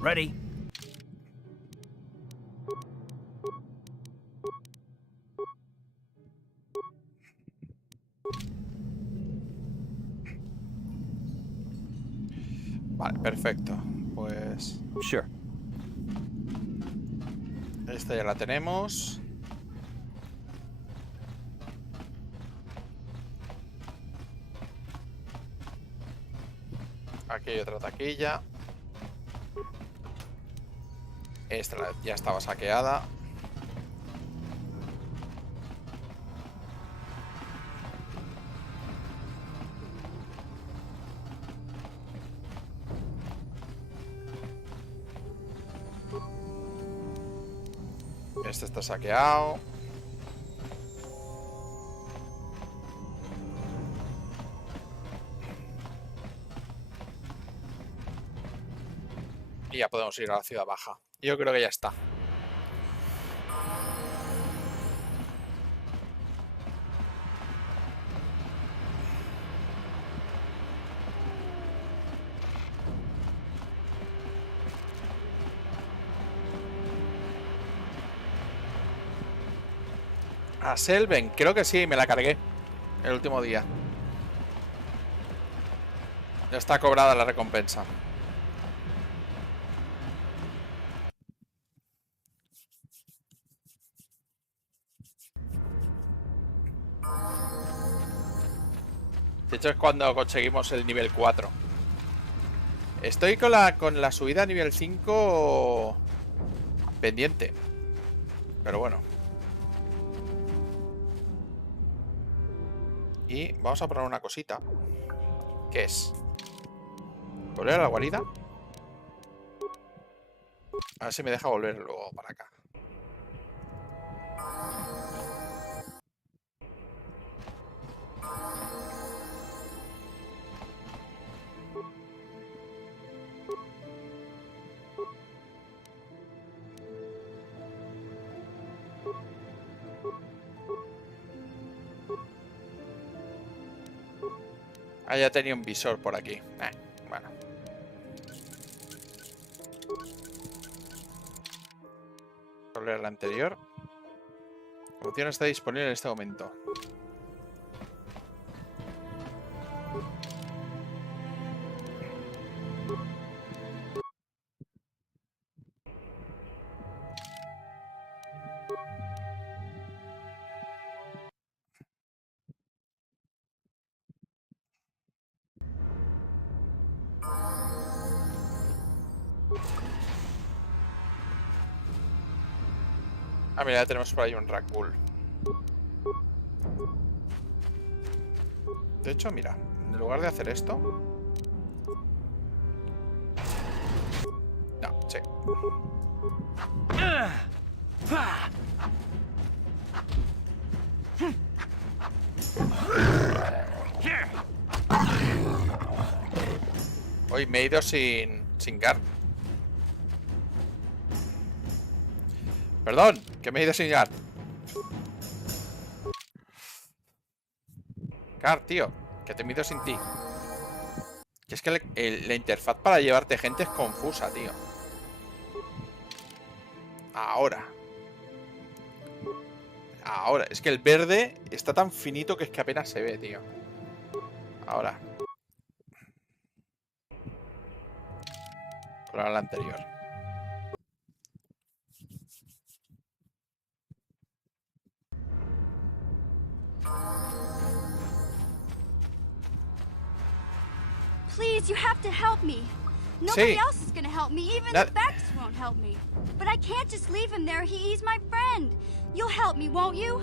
Ready. Vale, perfecto. Pues... Sure. Esta ya la tenemos. Aquí hay otra taquilla. Esta ya estaba saqueada. Este está saqueado. Y ya podemos ir a la ciudad baja. Yo creo que ya está. A Selven, creo que sí, me la cargué el último día. Ya está cobrada la recompensa. De hecho es cuando conseguimos el nivel 4. Estoy con la subida a nivel 5 pendiente. Pero bueno. Y vamos a probar una cosita. ¿Qué es? ¿Volver a la guarida? A ver si me deja volver luego para acá. Ah, ya tenía un visor por aquí. Bueno. Volver a la anterior. La opción está disponible en este momento. Ah, mira, ya tenemos por ahí un ragdoll. De hecho, mira, en lugar de hacer esto... No, sí. Hoy me he ido sin Gar. Perdón, que me he ido sin Gar. Gar, tío, que te he ido sin ti. Que es que la interfaz para llevarte gente es confusa, tío. Ahora. Es que el verde está tan finito que es que apenas se ve, tío. Ahora. Con la anterior. Please, you have to help me. Nobody else is gonna help me. Even the Becks won't help me. But I can't just leave him there. He's my friend. You'll help me, won't you?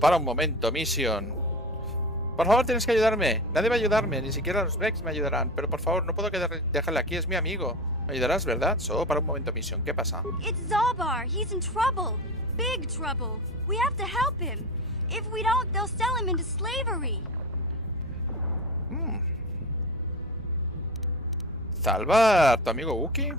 Para un momento, Mission. Por favor, tienes que ayudarme. Nadie va a ayudarme. Ni siquiera los Becks me ayudarán. Pero por favor, no puedo dejarle aquí. Es mi amigo. Me ayudarás, ¿verdad? Para un momento, Mission. ¿Qué pasa? It's Zalbar. He's in trouble. Big trouble. We have to help him. If we don't, they'll sell him into slavery. ¿Zalbar, tu amigo Wookie?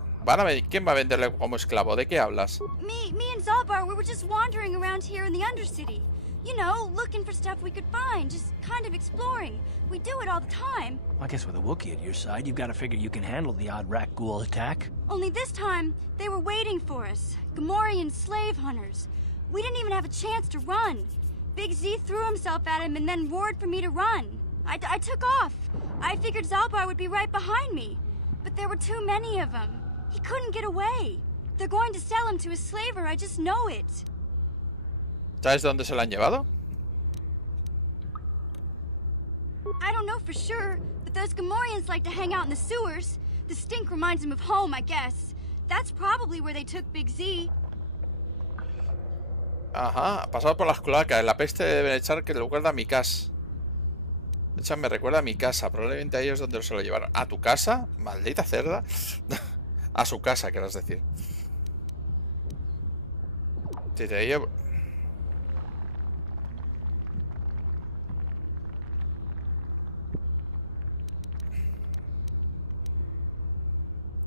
¿Quién va a venderle como esclavo? ¿De qué hablas? Me and Zalbar, we were just wandering around here in the Undercity. You know, looking for stuff we could find, just kind of exploring. We do it all the time. I guess with a Wookiee at your side, you've got to figure you can handle the odd rat ghoul attack. Only this time, they were waiting for us. Gamorrean slave hunters. We didn't even have a chance to run. Big Z threw himself at him and then roared for me to run. I took off. I figured Zalbar would be right behind me. But there were too many of them. He couldn't get away. They're going to sell him to a slaver, I just know it. ¿Sabes dónde se lo han llevado? I don't know for sure, but those Gamorreans like to hang out in the sewers. The stink reminds them of home, I guess. That's probably where they took Big Z. Ajá, ha pasado por las cloacas. La peste deben echar que le recuerda a mi casa. De hecho, me recuerda a mi casa. Probablemente ahí es donde se lo llevaron. ¿A tu casa? Maldita cerda. A su casa, querrás decir. Si te llevo...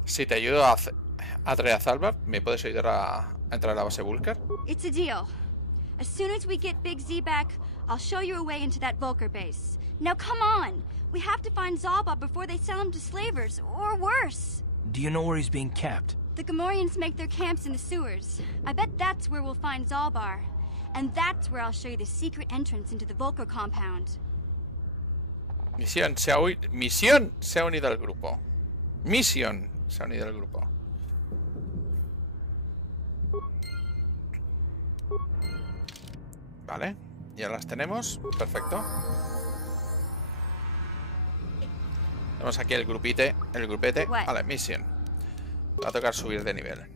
Si te ayudo a traer a Zalbar, ¿me puedes ayudar a entrar a la base Vulcar? It's a deal. As soon as we get Big Z back, I'll show you a way into that Vulcar base. Now come on! We have to find Zalbar before they sell him to slavers, or worse. Do you know where he's being kept? The Gamorreans make their camps in the sewers. I bet that's where we'll find Zalbar. And that's where I'll show you the secret entrance into the Vulcar compound. Misión se ha unido al grupo. Misión se ha unido al grupo. Vale, ya las tenemos. Perfecto. Tenemos aquí el grupete. Vale, misión. Va a tocar subir de nivel.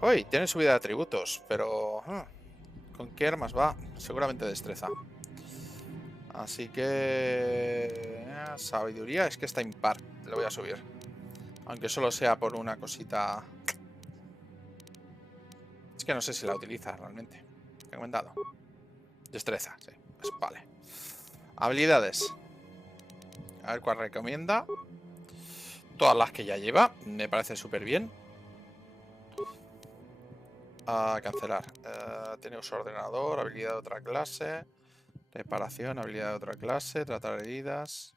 Uy, tiene subida de atributos, pero... ¿con qué armas va? Seguramente destreza. Así que... sabiduría, es que está impar. Le voy a subir. Aunque solo sea por una cosita... Es que no sé si la utiliza realmente. ¿Qué he comentado? Destreza, sí. Pues vale. Habilidades. A ver cuál recomienda. Todas las que ya lleva. Me parece súper bien. A cancelar. Tiene uso ordenador, habilidad de otra clase. Reparación, habilidad de otra clase. Tratar heridas.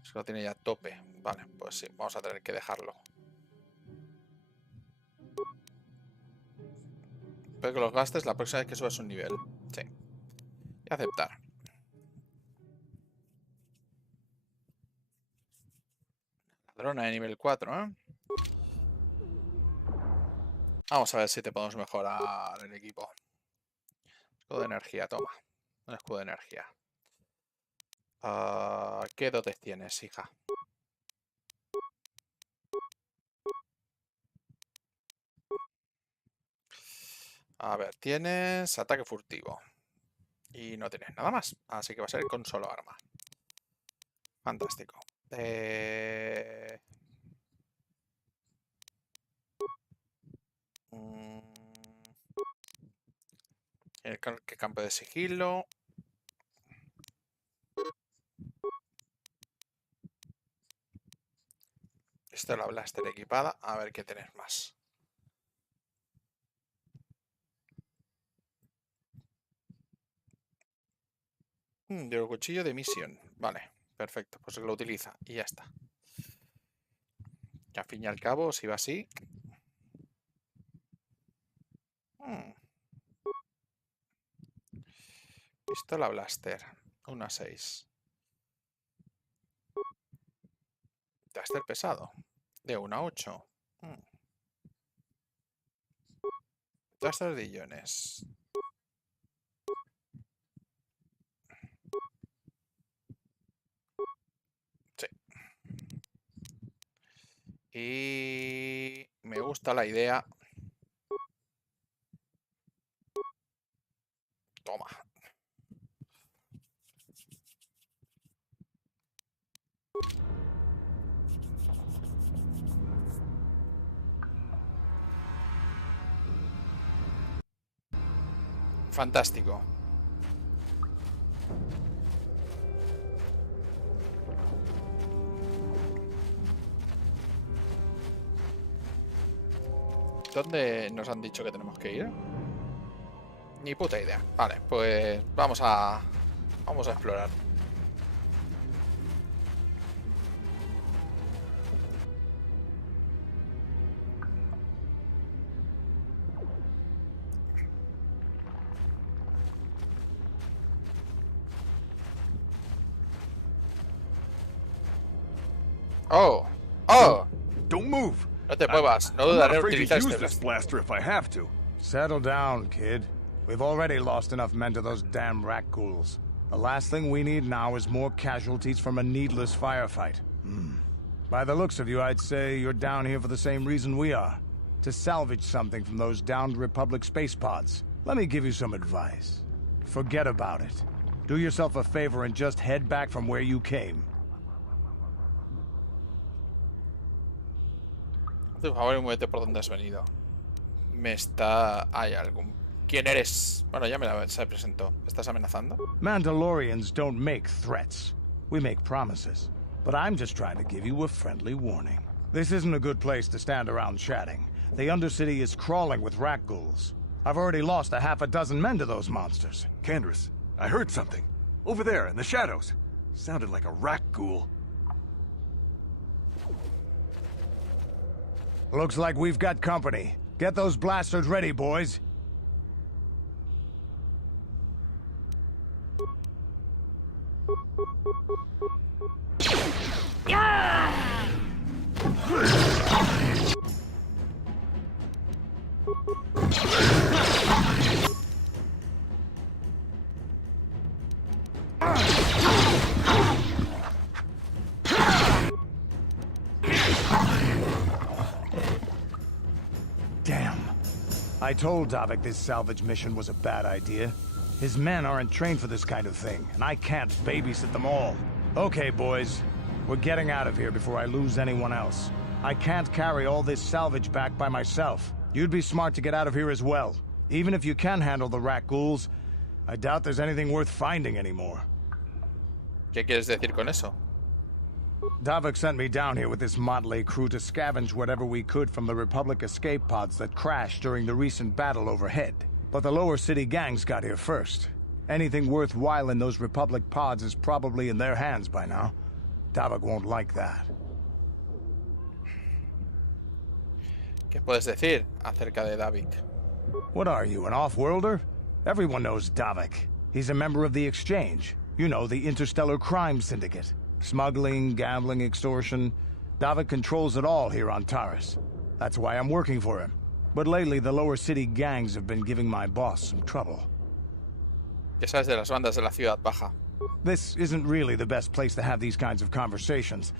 Es que lo tiene ya a tope. Vale, pues sí, vamos a tener que dejarlo. Espero que los gastes la próxima vez que subas un nivel. Sí. Y aceptar. Ladrona de nivel 4, ¿eh? Vamos a ver si te podemos mejorar el equipo. Escudo de energía, toma. Un escudo de energía. ¿Qué dotes tienes, hija? A ver, tienes ataque furtivo. Y no tienes nada más. Así que va a ser con solo arma. Fantástico. El campo de sigilo. Esto es la blaster equipada. A ver qué tenés más. De un cuchillo de misión. Vale, perfecto. Pues lo utiliza y ya está. Que al fin y al cabo, si va así... Pistola blaster. 1 a 6. Blaster pesado. De 1 a 8. Blaster de iones. Sí. Y me gusta la idea. Toma. Fantástico. ¿Dónde nos han dicho que tenemos que ir? Ni puta idea. Vale, pues vamos a explorar. Oh, oh. Don't move. No te muevas. No dudaré en utilizar este blaster if I have to. Settle down, kid. We've already lost enough men to those damn rat ghouls. The last thing we need now is more casualties from a needless firefight. By the looks of you, I'd say you're down here for the same reason we are. To salvage something from those downed Republic space pods. Let me give you some advice. Forget about it. Do yourself a favor and just head back from where you came. Por favor, muévete por donde has venido. Hay algún... ¿Quién eres? Bueno, ya se presentó. ¿Estás amenazando? Mandalorians don't make threats. We make promises. But I'm just trying to give you a friendly warning. This isn't a good place to stand around chatting. The Undercity is crawling with rat ghouls. I've already lost a half a dozen men to those monsters. Candace, I heard something. Over there, in the shadows. Sounded like a rat ghoul. Looks like we've got company. Get those blasters ready, boys. Damn. I told Davik this salvage mission was a bad idea. His men aren't trained for this kind of thing, and I can't babysit them all. Okay, boys. We're getting out of here before I lose anyone else. I can't carry all this salvage back by myself. You'd be smart to get out of here as well. Even if you can handle the rat ghouls, I doubt there's anything worth finding anymore. ¿Qué quieres decir con eso? Davik sent me down here with this motley crew to scavenge whatever we could from the Republic escape pods that crashed during the recent battle overhead. But the lower city gangs got here first. Anything worthwhile in those Republic pods is probably in their hands by now. Davik won't like that. ¿Qué puedes decir acerca de Davik? What are you, an off-worlder? Everyone knows Davik. He's a member of the Exchange. You know, the interstellar crime syndicate. Smuggling, gambling, extortion. Davik controls it all here on Taris. That's why I'm working for him. But lately, the lower city gangs have been giving my boss some trouble. ¿Qué sabes de las bandas de la ciudad baja? This isn't really the best place to have these kinds of conversations.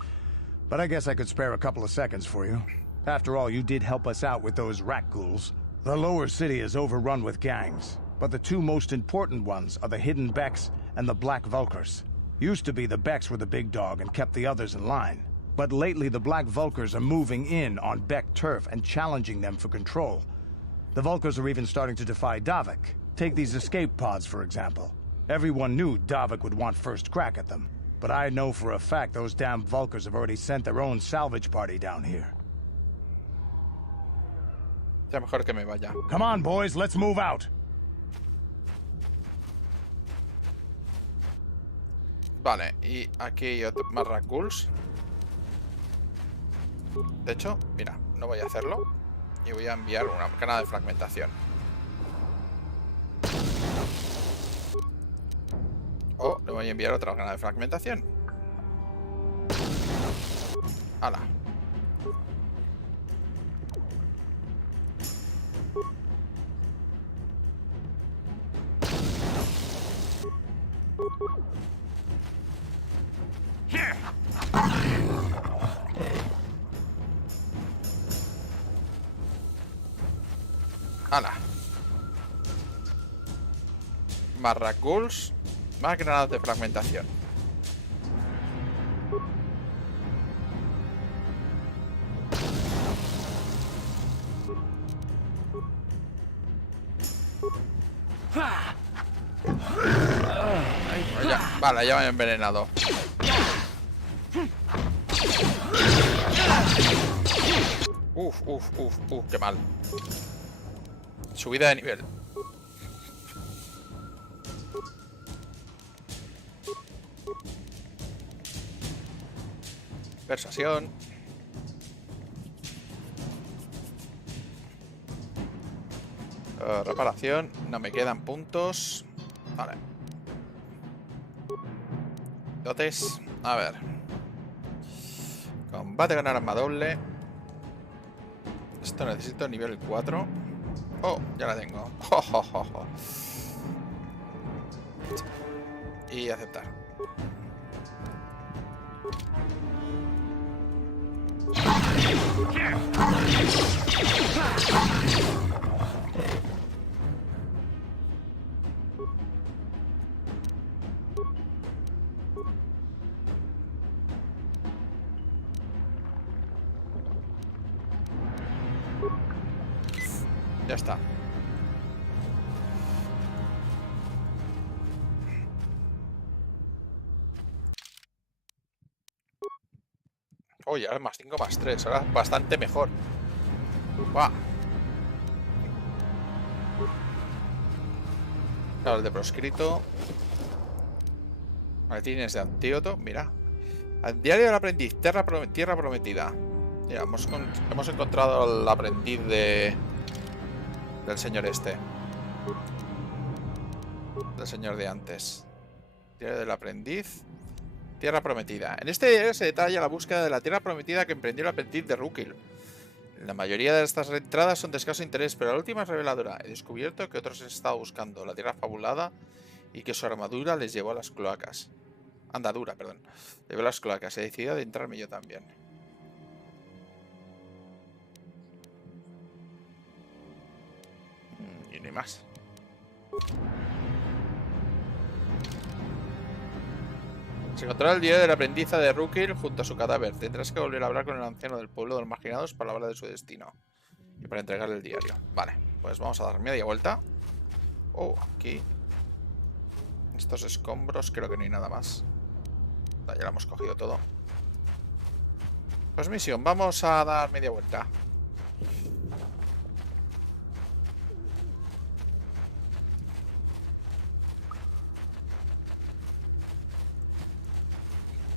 But I guess I could spare a couple of seconds for you. After all, you did help us out with those rat ghouls. The lower city is overrun with gangs. But the two most important ones are the Hidden Becks and the Black Vulkars. Used to be the Becks were the big dog and kept the others in line. But lately the Black Vulkars are moving in on Beck turf and challenging them for control. The Vulkars are even starting to defy Davik. Take these escape pods, for example. Everyone knew Davik would want first crack at them. But I know for a fact those damn Vulkars have already sent their own salvage party down here. Ya mejor que me vaya. Come on, boys, let's move out. Vale, y aquí hay otro, más rat ghouls. De hecho, mira, no voy a hacerlo. Y voy a enviar una granada de fragmentación. O le voy a enviar otra granada de fragmentación. ¡Hala! ¡Hala! Más rat ghouls, más granadas de fragmentación. Vale, ya me he envenenado. Qué mal. Subida de nivel. Persuasión. Reparación. No me quedan puntos. Vale. Entonces, a ver. Combate con arma doble. Esto necesito nivel 4. Oh, ya la tengo. Y aceptar. Ya está. Oye, ahora más 5 más 3. Ahora bastante mejor. ¡Buah! Claro, el de proscrito. Maletines de antídoto. Mira. Al diario del aprendiz. Tierra prometida. Ya, hemos encontrado al aprendiz del señor este. Del señor de antes. Diario del aprendiz. Tierra prometida. En este diario se detalla la búsqueda de la tierra prometida que emprendió el aprendiz de Rukil. La mayoría de estas entradas son de escaso interés, pero la última es reveladora. He descubierto que otros han estado buscando la tierra fabulada y que su armadura les llevó a las cloacas. Andadura, perdón. Llevó a las cloacas. He decidido adentrarme yo también. Y no hay más. Se encontrará el diario de la aprendiza de Rukil junto a su cadáver. Tendrás que volver a hablar con el anciano del pueblo de los marginados para hablar de su destino. Y para entregarle el diario. Vale, pues vamos a dar media vuelta. Oh, aquí. Estos escombros, creo que no hay nada más. Ya lo hemos cogido todo. Pues misión, vamos a dar media vuelta.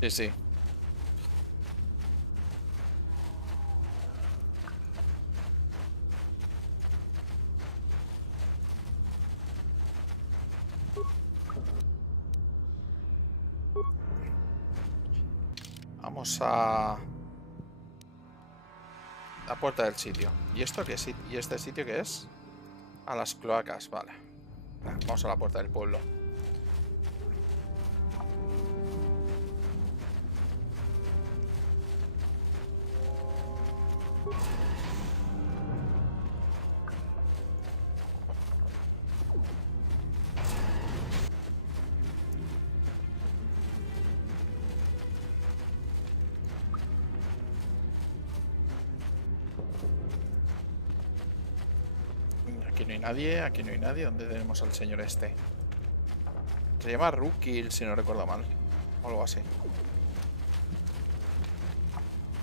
Sí, sí. Vamos a la puerta del sitio. ¿Y esto qué es? ¿Y este sitio qué es? A las cloacas, vale. Vamos a la puerta del pueblo. Aquí no hay nadie, aquí no hay nadie. ¿Dónde tenemos al señor este? Se llama Rukil, si no recuerdo mal. O algo así.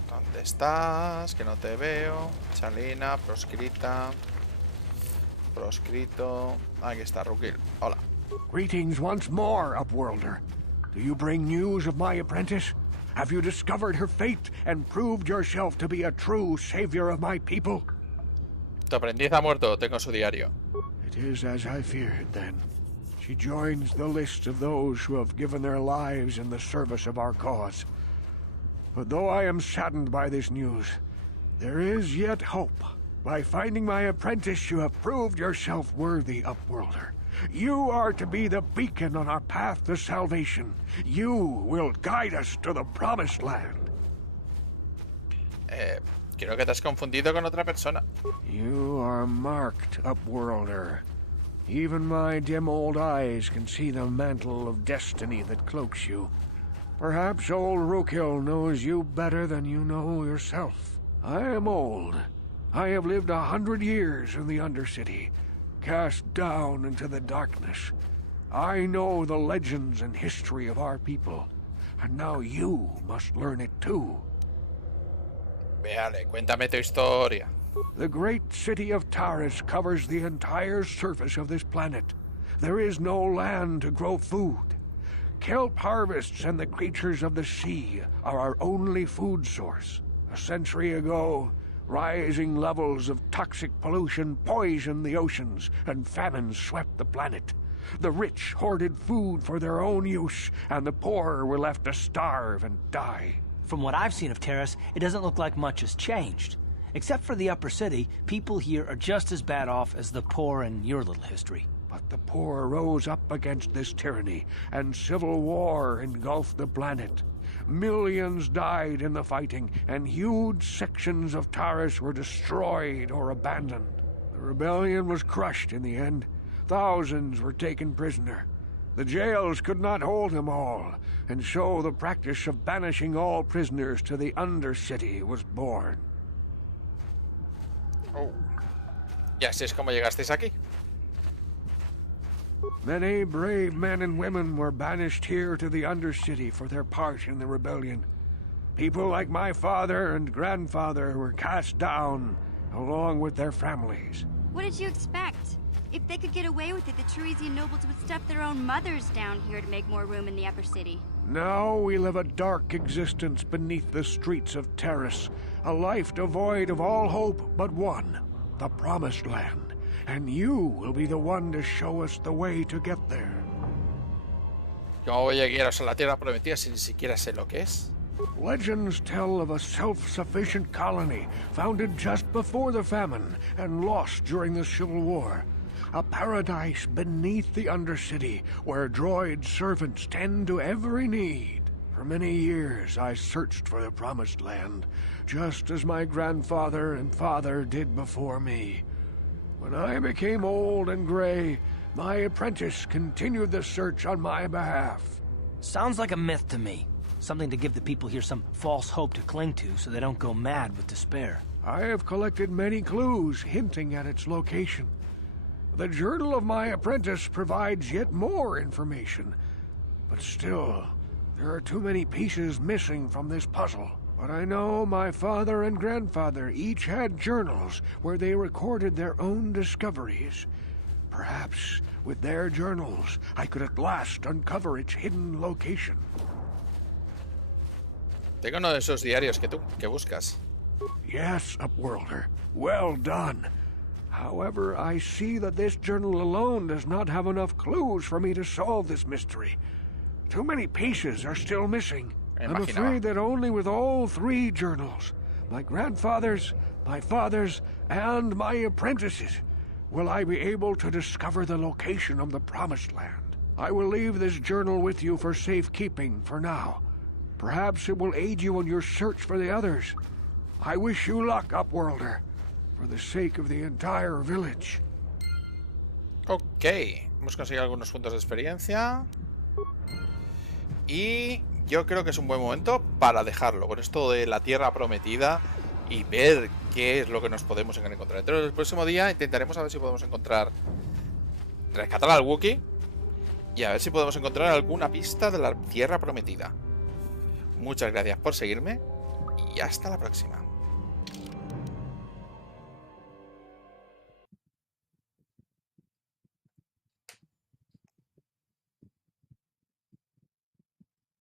¿Dónde estás? Que no te veo. Chalina, proscrita. Proscrito. Aquí está Rukil. Hola. Greetings once more, Upworlder. Do you bring news of my apprentice? Have you discovered her fate and proved yourself to be a true savior of my people? Tu aprendiz ha muerto. Tengo su diario. It is as I feared, then. She joins the list of those who have given their lives in the service of our cause. But though I am saddened by this news, there is yet hope. By finding my apprentice, you have proved yourself worthy, Upworlder. You are to be the beacon on our path to salvation. You will guide us to the promised land. Creo que te has confundido con otra persona. You are marked, Upworlder. Even my dim old eyes can see the mantle of destiny that cloaks you. Perhaps old Rukil knows you better than you know yourself. I am old. I have lived 100 years in the Undercity, cast down into the darkness. I know the legends and history of our people, and now you must learn it too. Véale, cuéntame tu historia. The great city of Taris covers the entire surface of this planet. There is no land to grow food. Kelp harvests and the creatures of the sea are our only food source. A century ago, rising levels of toxic pollution poisoned the oceans, and famines swept the planet. The rich hoarded food for their own use, and the poor were left to starve and die. From what I've seen of Taris, it doesn't look like much has changed. Except for the upper city, people here are just as bad off as the poor in your little history. But the poor rose up against this tyranny, and civil war engulfed the planet. Millions died in the fighting, and huge sections of Taris were destroyed or abandoned. The rebellion was crushed in the end. Thousands were taken prisoner. The jails could not hold them all, and so the practice of banishing all prisoners to the Undercity was born. Oh. Y así es como llegasteis aquí. Many brave men and women were banished here to the Undercity for their part in the rebellion. People like my father and grandfather were cast down, along with their families. What did you expect? If they could get away with it, the Teresian nobles would stuff their own mothers down here to make more room in the upper city. Now we live a dark existence beneath the streets of Taris, a life devoid of all hope but one, the Promised Land. And you will be the one to show us the way to get there. ¿Cómo voy a guiaros a la Tierra Prometida si ni siquiera sé lo que es? Legends tell of a self-sufficient colony founded just before the famine and lost during the Civil War. A paradise beneath the Undercity where droid servants tend to every need. For many years I searched for the Promised Land, just as my grandfather and father did before me. When I became old and gray, my apprentice continued the search on my behalf. Sounds like a myth to me. Something to give the people here some false hope to cling to so they don't go mad with despair. I have collected many clues hinting at its location. The journal of my apprentice provides yet more information. But still, there are too many pieces missing from this puzzle. But I know my father and grandfather each had journals where they recorded their own discoveries. Perhaps with their journals, I could at last uncover its hidden location. Tengo uno de esos diarios que buscas. Yes, Upworlder. Well done. However, I see that this journal alone does not have enough clues for me to solve this mystery. Too many pieces are still missing. I'm afraid that only with all three journals, my grandfather's, my father's, and my apprentice's, will I be able to discover the location of the Promised Land. I will leave this journal with you for safekeeping for now. Perhaps it will aid you in your search for the others. I wish you luck, Upworlder, for the sake of the entire village. Ok, hemos conseguido algunos puntos de experiencia. Y yo creo que es un buen momento para dejarlo con esto de la Tierra Prometida y ver qué es lo que nos podemos encontrar. Entonces el próximo día intentaremos a ver si podemos rescatar al Wookiee y a ver si podemos encontrar alguna pista de la Tierra Prometida. Muchas gracias por seguirme y hasta la próxima.